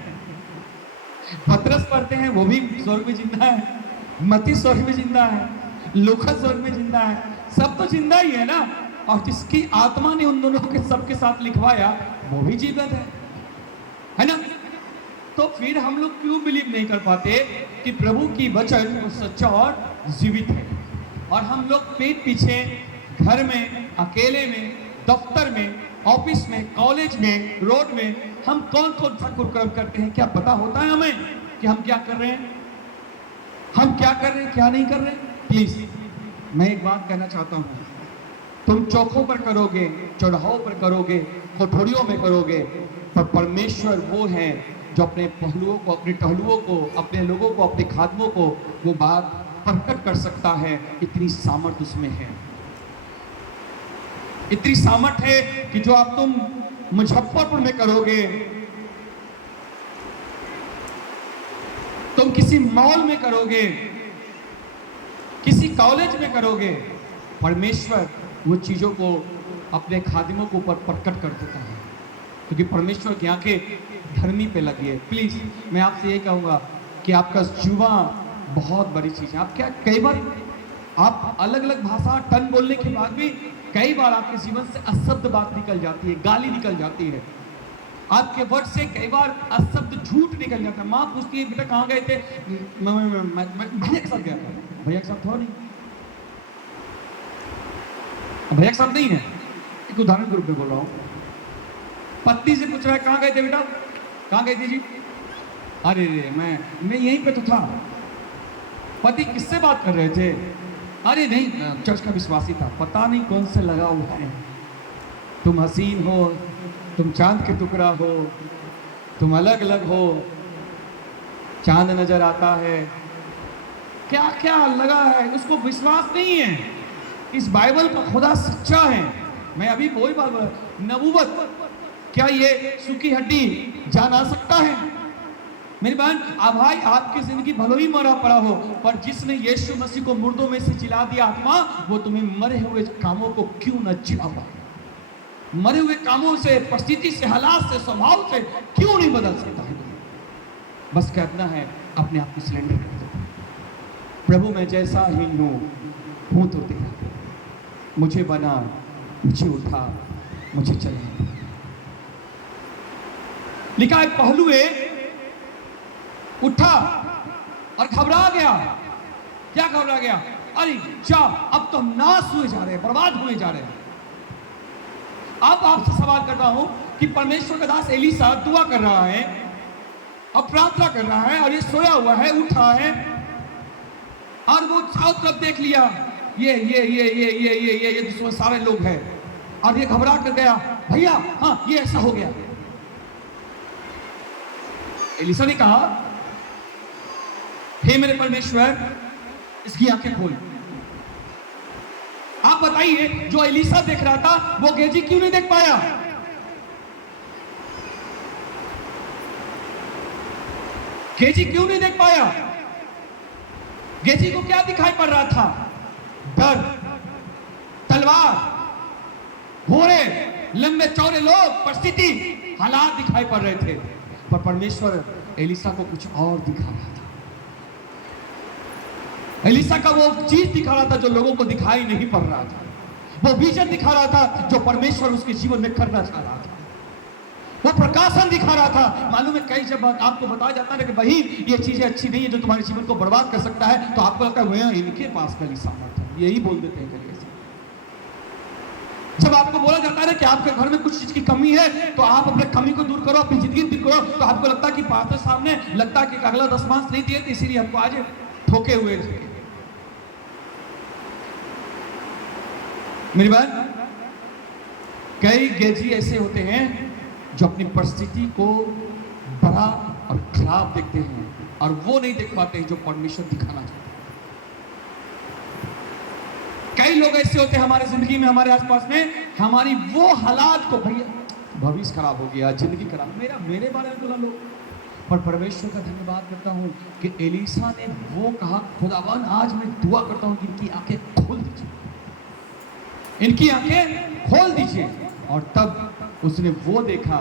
पतरस पढ़ते हैं वो भी स्वर्ग में जिंदा है, मत्ती स्वर्ग में जिंदा है, लूका स्वर्ग में जिंदा है, सब तो जिंदा ही है ना। और जिसकी आत्मा ने उन दोनों के सबके साथ लिखवाया वो भी जीवित है ना। तो फिर हम लोग क्यों बिलीव नहीं कर पाते कि प्रभु की वचन वो सच्चा और जीवित है? और हम लोग पेट पीछे घर में, अकेले में, दफ्तर में, ऑफिस में, कॉलेज में, रोड में हम कौन कौन सा कुकर्म करते हैं? क्या पता होता है हमें कि हम क्या कर रहे हैं, हम क्या कर रहे हैं, क्या नहीं कर रहे? प्लीज मैं एक बात कहना चाहता हूँ, तुम चौकों पर करोगे, चौराहों पर करोगे, कोठरियों में करोगे, पर परमेश्वर वो है जो अपने पहलुओं को, अपने टहलुओं को, अपने लोगों को, अपने खादमों को वो बात प्रकट कर सकता है। इतनी सामर्थ उसमें है, इतनी सामर्थ है कि जो आप तुम मुजफ्फरपुर में करोगे, तुम किसी मॉल में करोगे, किसी कॉलेज में करोगे, परमेश्वर वो चीजों को अपने खादिमों के ऊपर प्रकट कर देता है, क्योंकि परमेश्वर की आंखें धर्मी पे लगी है। प्लीज मैं आपसे ये कहूंगा कि आपका जुबान बहुत बड़ी चीज़ है। आप क्या कई बार आप अलग अलग भाषा टन बोलने के बाद भी कई बार आपके जीवन से अशब्द बात निकल जाती है, गाली निकल जाती है, आपके वर्ड से कई बार अशब्द झूठ निकल जाता है। माँ पूछती है बेटा कहाँ गए थे, मैं भैया के साथ गया था। भैया के साथ हो नहीं, भैया के साथ नहीं है, एक उदाहरण के रूप में बोल रहा हूँ। पत्नी से पूछ रहा है कहाँ गए थे बेटा, कहाँ गए थे जी, अरे रे मैं यहीं पे तो था। पति किससे बात कर रहे थे, अरे नहीं चर्च का विश्वासी था, पता नहीं कौन से लगा हुआ है, तुम हसीन हो, तुम चांद के टुकड़ा हो, तुम अलग अलग हो, चांद नजर आता है, क्या क्या लगा है, उसको विश्वास नहीं है। इस बाइबल का खुदा सच्चा है। मैं अभी वही बात, नबूवत क्या ये सूखी हड्डी जान आ सकता है? मेरी बहन, अब भाई आपकी जिंदगी भलो ही मरा पड़ा हो, पर जिसने यीशु मसीह को मुर्दों में से जिला दिया आत्मा, वो तुम्हें मरे हुए कामों को क्यों न जिला पाए? मरे हुए कामों से, परिस्थिति से, हालात से, स्वभाव से क्यों नहीं बदल सकता है? बस कहना है अपने आप को सिलेंडर कर दो। प्रभु मैं जैसा ही हूं तो तेरा, मुझे बना, मुझे उठा, मुझे चला। लिखा है पहलुए उठा और घबरा गया। क्या घबरा गया? अरे जा, अब तो हम नाश हुए जा रहे हैं, बर्बाद हुए जा रहे हैं। अब आपसे सवाल करता हूं कि परमेश्वर का दास एलीसा दुआ कर रहा है और प्रार्थना कर रहा है, और ये सोया हुआ है, उठा है, और वो चारों तरफ देख लिया, ये जिसमें सारे लोग हैं, और ये घबरा कर गया, भैया हाँ ये ऐसा हो गया। एलीसा ने कहा हे मेरे परमेश्वर, इसकी आंखें खोल। आप बताइए, जो एलीसा देख रहा था वो गेजी क्यों नहीं देख पाया? गेजी क्यों नहीं देख पाया? गेजी को क्या दिखाई पड़ रहा था? डर, तलवार, घोड़े, लंबे चौड़े लोग, परिस्थिति, हालात दिखाई पड़ रहे थे, पर परमेश्वर एलीसा को कुछ और दिखा रहा था। एलीसा का वो चीज दिखा रहा था जो लोगों को दिखाई नहीं पड़ रहा था, वो विजन दिखा रहा था जो परमेश्वर उसके जीवन में करना चाह रहा था, वो प्रकाशन दिखा रहा था। मालूम है कई जब आपको बताया जाता है कि भाई ये चीजें अच्छी नहीं है जो तुम्हारे जीवन को बर्बाद कर सकता है, तो आपको लगता है वह इनके पास कली सामर्थ्य है, यही बोल देते हैं कभी। जब आपको बोला जाता है ना कि आपके घर में कुछ चीज की कमी है, तो आप अपने कमी को दूर करो, अपनी जिंदगी दूर करो, तो आपको लगता है कि पास्टर साहब ने लगता है कि अगला 10 मास नहीं दिए, तो इसीलिए हमको आज ठोके हुए थे। मेरी बहन, कई गेजी ऐसे होते हैं जो अपनी परिस्थिति को बड़ा और खराब देखते हैं, और वो नहीं देख पाते हैं जो परमेश्वर दिखाना चाहते हैं। कई लोग ऐसे होते हैं हमारे जिंदगी में, हमारे आसपास में, हमारी वो हालात को, भैया भविष्य खराब हो गया, जिंदगी खराब, मेरे बारे में बोला लोग, पर परमेश्वर का धन्यवाद करता हूं कि एलीसा ने वो कहा, खुदावन आज मैं दुआ करता हूं कि इनकी आंखें खोल दीजिए, इनकी आंखें खोल दीजिए। और तब उसने वो देखा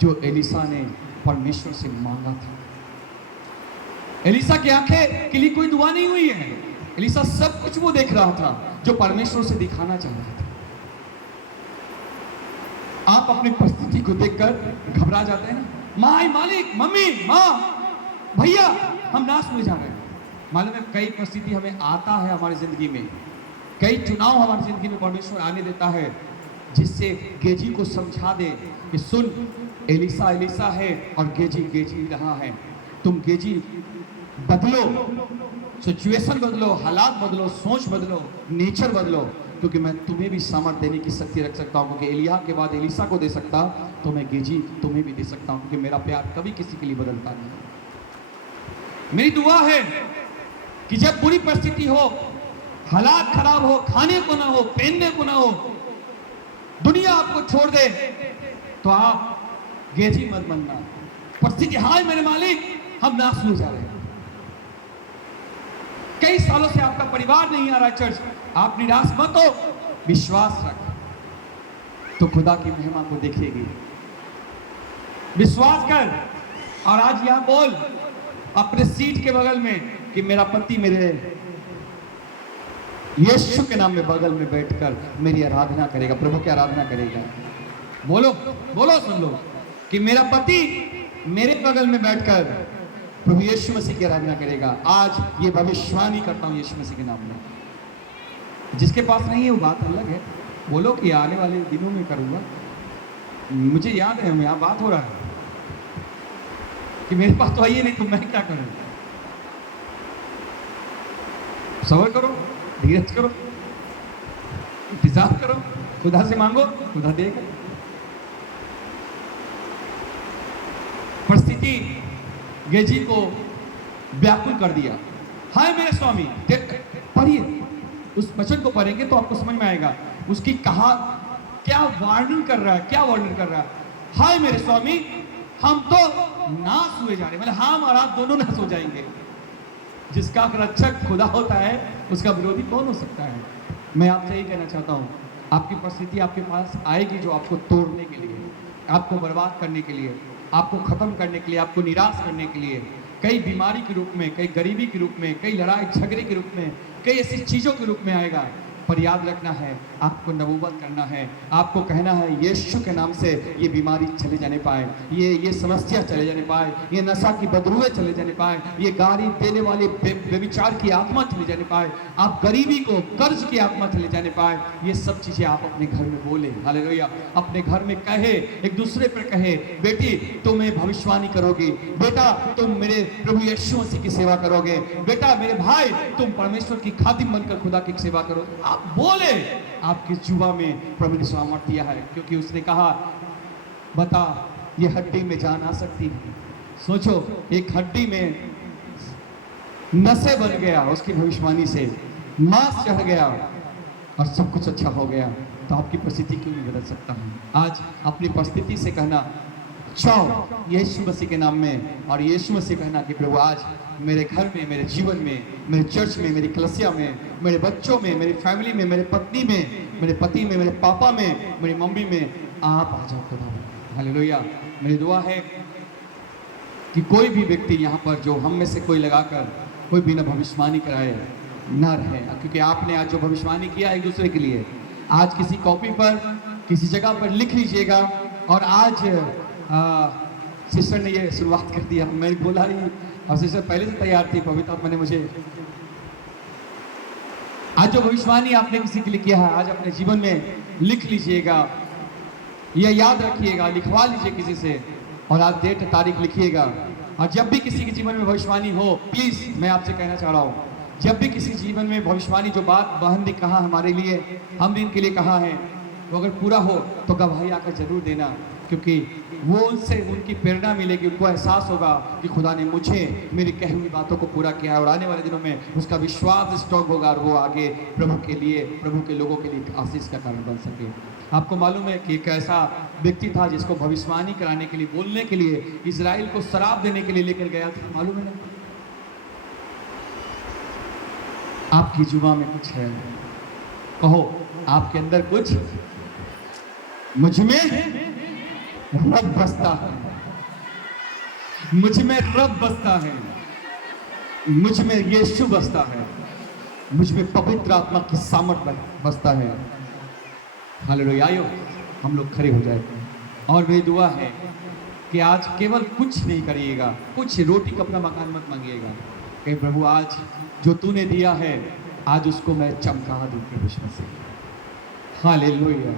जो एलीसा ने परमेश्वर से मांगा था। एलीसा की आंखें के लिए कोई दुआ नहीं हुई है, एलीसा सब कुछ वो देख रहा था जो परमेश्वर से दिखाना चाह रहा था। आप अपनी परिस्थिति को देखकर घबरा जाते हैं, माँ, मालिक, मम्मी, माँ, भैया, हम नाश हुए जा रहे हैं। मालूम है कई परिस्थिति हमें आता है हमारी जिंदगी में, कई चुनाव हमारी जिंदगी में परमेश्वर आने देता है, जिससे गेजी को समझा दे कि सुन, एलीसा एलीसा है और गेजी गेजी रहा है। तुम गेजी बदलो, सिचुएशन बदलो, हालात बदलो, सोच बदलो, नेचर बदलो, क्योंकि मैं तुम्हें भी सामर्थ देने की शक्ति रख सकता हूँ। क्योंकि एलिय्याह के बाद एलीसा को दे सकता, तो मैं गेजी तुम्हें भी दे सकता हूँ, क्योंकि मेरा प्यार कभी किसी के लिए बदलता नहीं। मेरी दुआ है कि जब बुरी परिस्थिति हो, हालात खराब हो, खाने को ना हो, पहनने को ना हो, दुनिया आपको छोड़ दे, तो आप गेजी मत बनना। परिस्थिति, हाय मेरे मालिक, हम नाश हो जा रहे हैं, कई सालों से आपका परिवार नहीं आ रहा चर्च, आप निराश मत हो, विश्वास रख, तो खुदा की महिमा को देखेगी। विश्वास कर और आज यहां बोल अपने सीट के बगल में कि मेरा पति मेरे यीशु के नाम में बगल में बैठकर मेरी आराधना करेगा, प्रभु की आराधना करेगा। बोलो बोलो, सुन लो कि मेरा पति मेरे बगल में बैठकर प्रभु यीशु मसीह की आराधना करेगा। आज ये भविष्यवाणी करता हूं यीशु मसीह के नाम में। जिसके पास नहीं है वो बात अलग है, बोलो कि आने वाले दिनों में करूंगा। मुझे याद है यहाँ बात हो रहा है कि मेरे पास तो आइए नहीं तो मैं क्या करूं। सब्र करो, धीरज करो, इंतजार करो, खुदा से मांगो, खुदा देगा। परिस्थिति गेजी को व्याकुल कर दिया। हाय मेरे स्वामी, पढ़िए, उस वचन को पढ़ेंगे तो आपको समझ में आएगा उसकी कहा क्या वर्णन कर रहा है, क्या वर्णन कर रहा है। हाय मेरे स्वामी, हम तो नाश हुए जा रहे हैं, मतलब हम और आप दोनों नाश हो जाएंगे। जिसका रक्षक खुदा होता है उसका विरोधी कौन हो सकता है। मैं आपसे यही कहना चाहता हूँ, आपकी परिस्थिति आपके पास आएगी जो आपको तोड़ने के लिए, आपको बर्बाद करने के लिए, आपको खत्म करने के लिए, आपको निराश करने के लिए, कई बीमारी के रूप में, कई गरीबी के रूप में, कई लड़ाई झगड़े के रूप में, कई ऐसी चीज़ों के रूप में आएगा। पर याद रखना है, आपको नबूवत करना है, आपको कहना है यीशु के नाम से ये बीमारी चले जाने पाए, ये समस्या चले जाने पाए, ये नशा की बदबूएं चले जाने पाए, ये गाली देने वाले व्यभिचार की आत्मा चले जाने पाए, आप गरीबी को, कर्ज की आत्मा चले जाने पाए। ये सब चीज़ें आप अपने घर में बोले, हालेलुया, अपने घर में कहे, एक दूसरे पर कहे, बेटी तुम्हें भविष्यवाणी करोगी, बेटा तुम मेरे प्रभु यीशु मसीह की सेवा करोगे, बेटा मेरे भाई तुम परमेश्वर की खादिम बनकर खुदा की सेवा करो। आप बोले, आपकी जुबा में प्रभु ने सामर्थ दिया है, क्योंकि उसने कहा बता ये हड्डी में जान आ सकती है। सोचो, एक हड्डी में नसें बन गया उसकी भविष्यवाणी से, मांस चढ़ गया और सब कुछ अच्छा हो गया। तो आपकी परिस्थिति क्यों नहीं बदल सकता हूँ। आज अपनी परिस्थिति से कहना चाहो यीशु मसीह के नाम में, और यीशु मसीह कहना कि प्रभु आज मेरे घर में, मेरे जीवन में, मेरे चर्च में, मेरी कलीसिया में, मेरे बच्चों में, मेरी फैमिली में, मेरे पत्नी में, मेरे पति में, मेरे पापा में, मेरी मम्मी में आप आ जाओ खुदा। हालेलुया। मेरी दुआ है कि कोई भी व्यक्ति यहाँ पर जो हम में से कोई लगाकर कोई बिना भविष्यवाणी कराए न रहे, क्योंकि आपने आज जो भविष्यवाणी किया एक दूसरे के लिए, आज किसी कॉपी पर, किसी जगह पर लिख लीजिएगा। और आज सिस्टर ने ये शुरुआत कर दिया, मैंने बोला ही, और सिस्टर पहले से तैयार थी, पवित्र आत्मा ने मुझे आज जो भविष्यवाणी आपने किसी के लिए किया है आज अपने जीवन में लिख लीजिएगा, यह याद रखिएगा, लिखवा लीजिए किसी से, और आज डेट तारीख लिखिएगा। और जब भी किसी के जीवन में भविष्यवाणी हो, प्लीज मैं आपसे कहना चाह रहा हूँ, जब भी किसी जीवन में भविष्यवाणी, जो बात बहन ने कहा हमारे लिए, हमने इनके लिए कहा है, वो अगर पूरा हो तो गवाही आकर जरूर देना, क्योंकि वो उनसे उनकी प्रेरणा मिलेगी, उनको एहसास होगा कि खुदा ने मुझे मेरी कही हुई बातों को पूरा किया है, और आने वाले दिनों में उसका विश्वास स्ट्रॉन्ग होगा और वो आगे प्रभु के लिए, प्रभु के लोगों के लिए आशीष का कारण बन सके। आपको मालूम है कि एक ऐसा व्यक्ति था जिसको भविष्यवाणी कराने के लिए, बोलने के लिए, इजराइल को शराब देने के लिए लेकर गया था, मालूम है ना? आपकी जुबान में कुछ है, कहो आपके अंदर कुछ, मुझ में रब बसता है, मुझ में रब बसता है, मुझ में यीशु बसता है, मुझ में पवित्र आत्मा की सामर्थ बसता है। हालेलुया। आयो हम लोग खड़े हो जाए, और मेरी दुआ है कि आज केवल कुछ नहीं करिएगा, कुछ रोटी कपड़ा मकान मत मांगिएगा, कि प्रभु आज जो तूने दिया है आज उसको मैं चमका दूं प्रभु से। हालेलुया।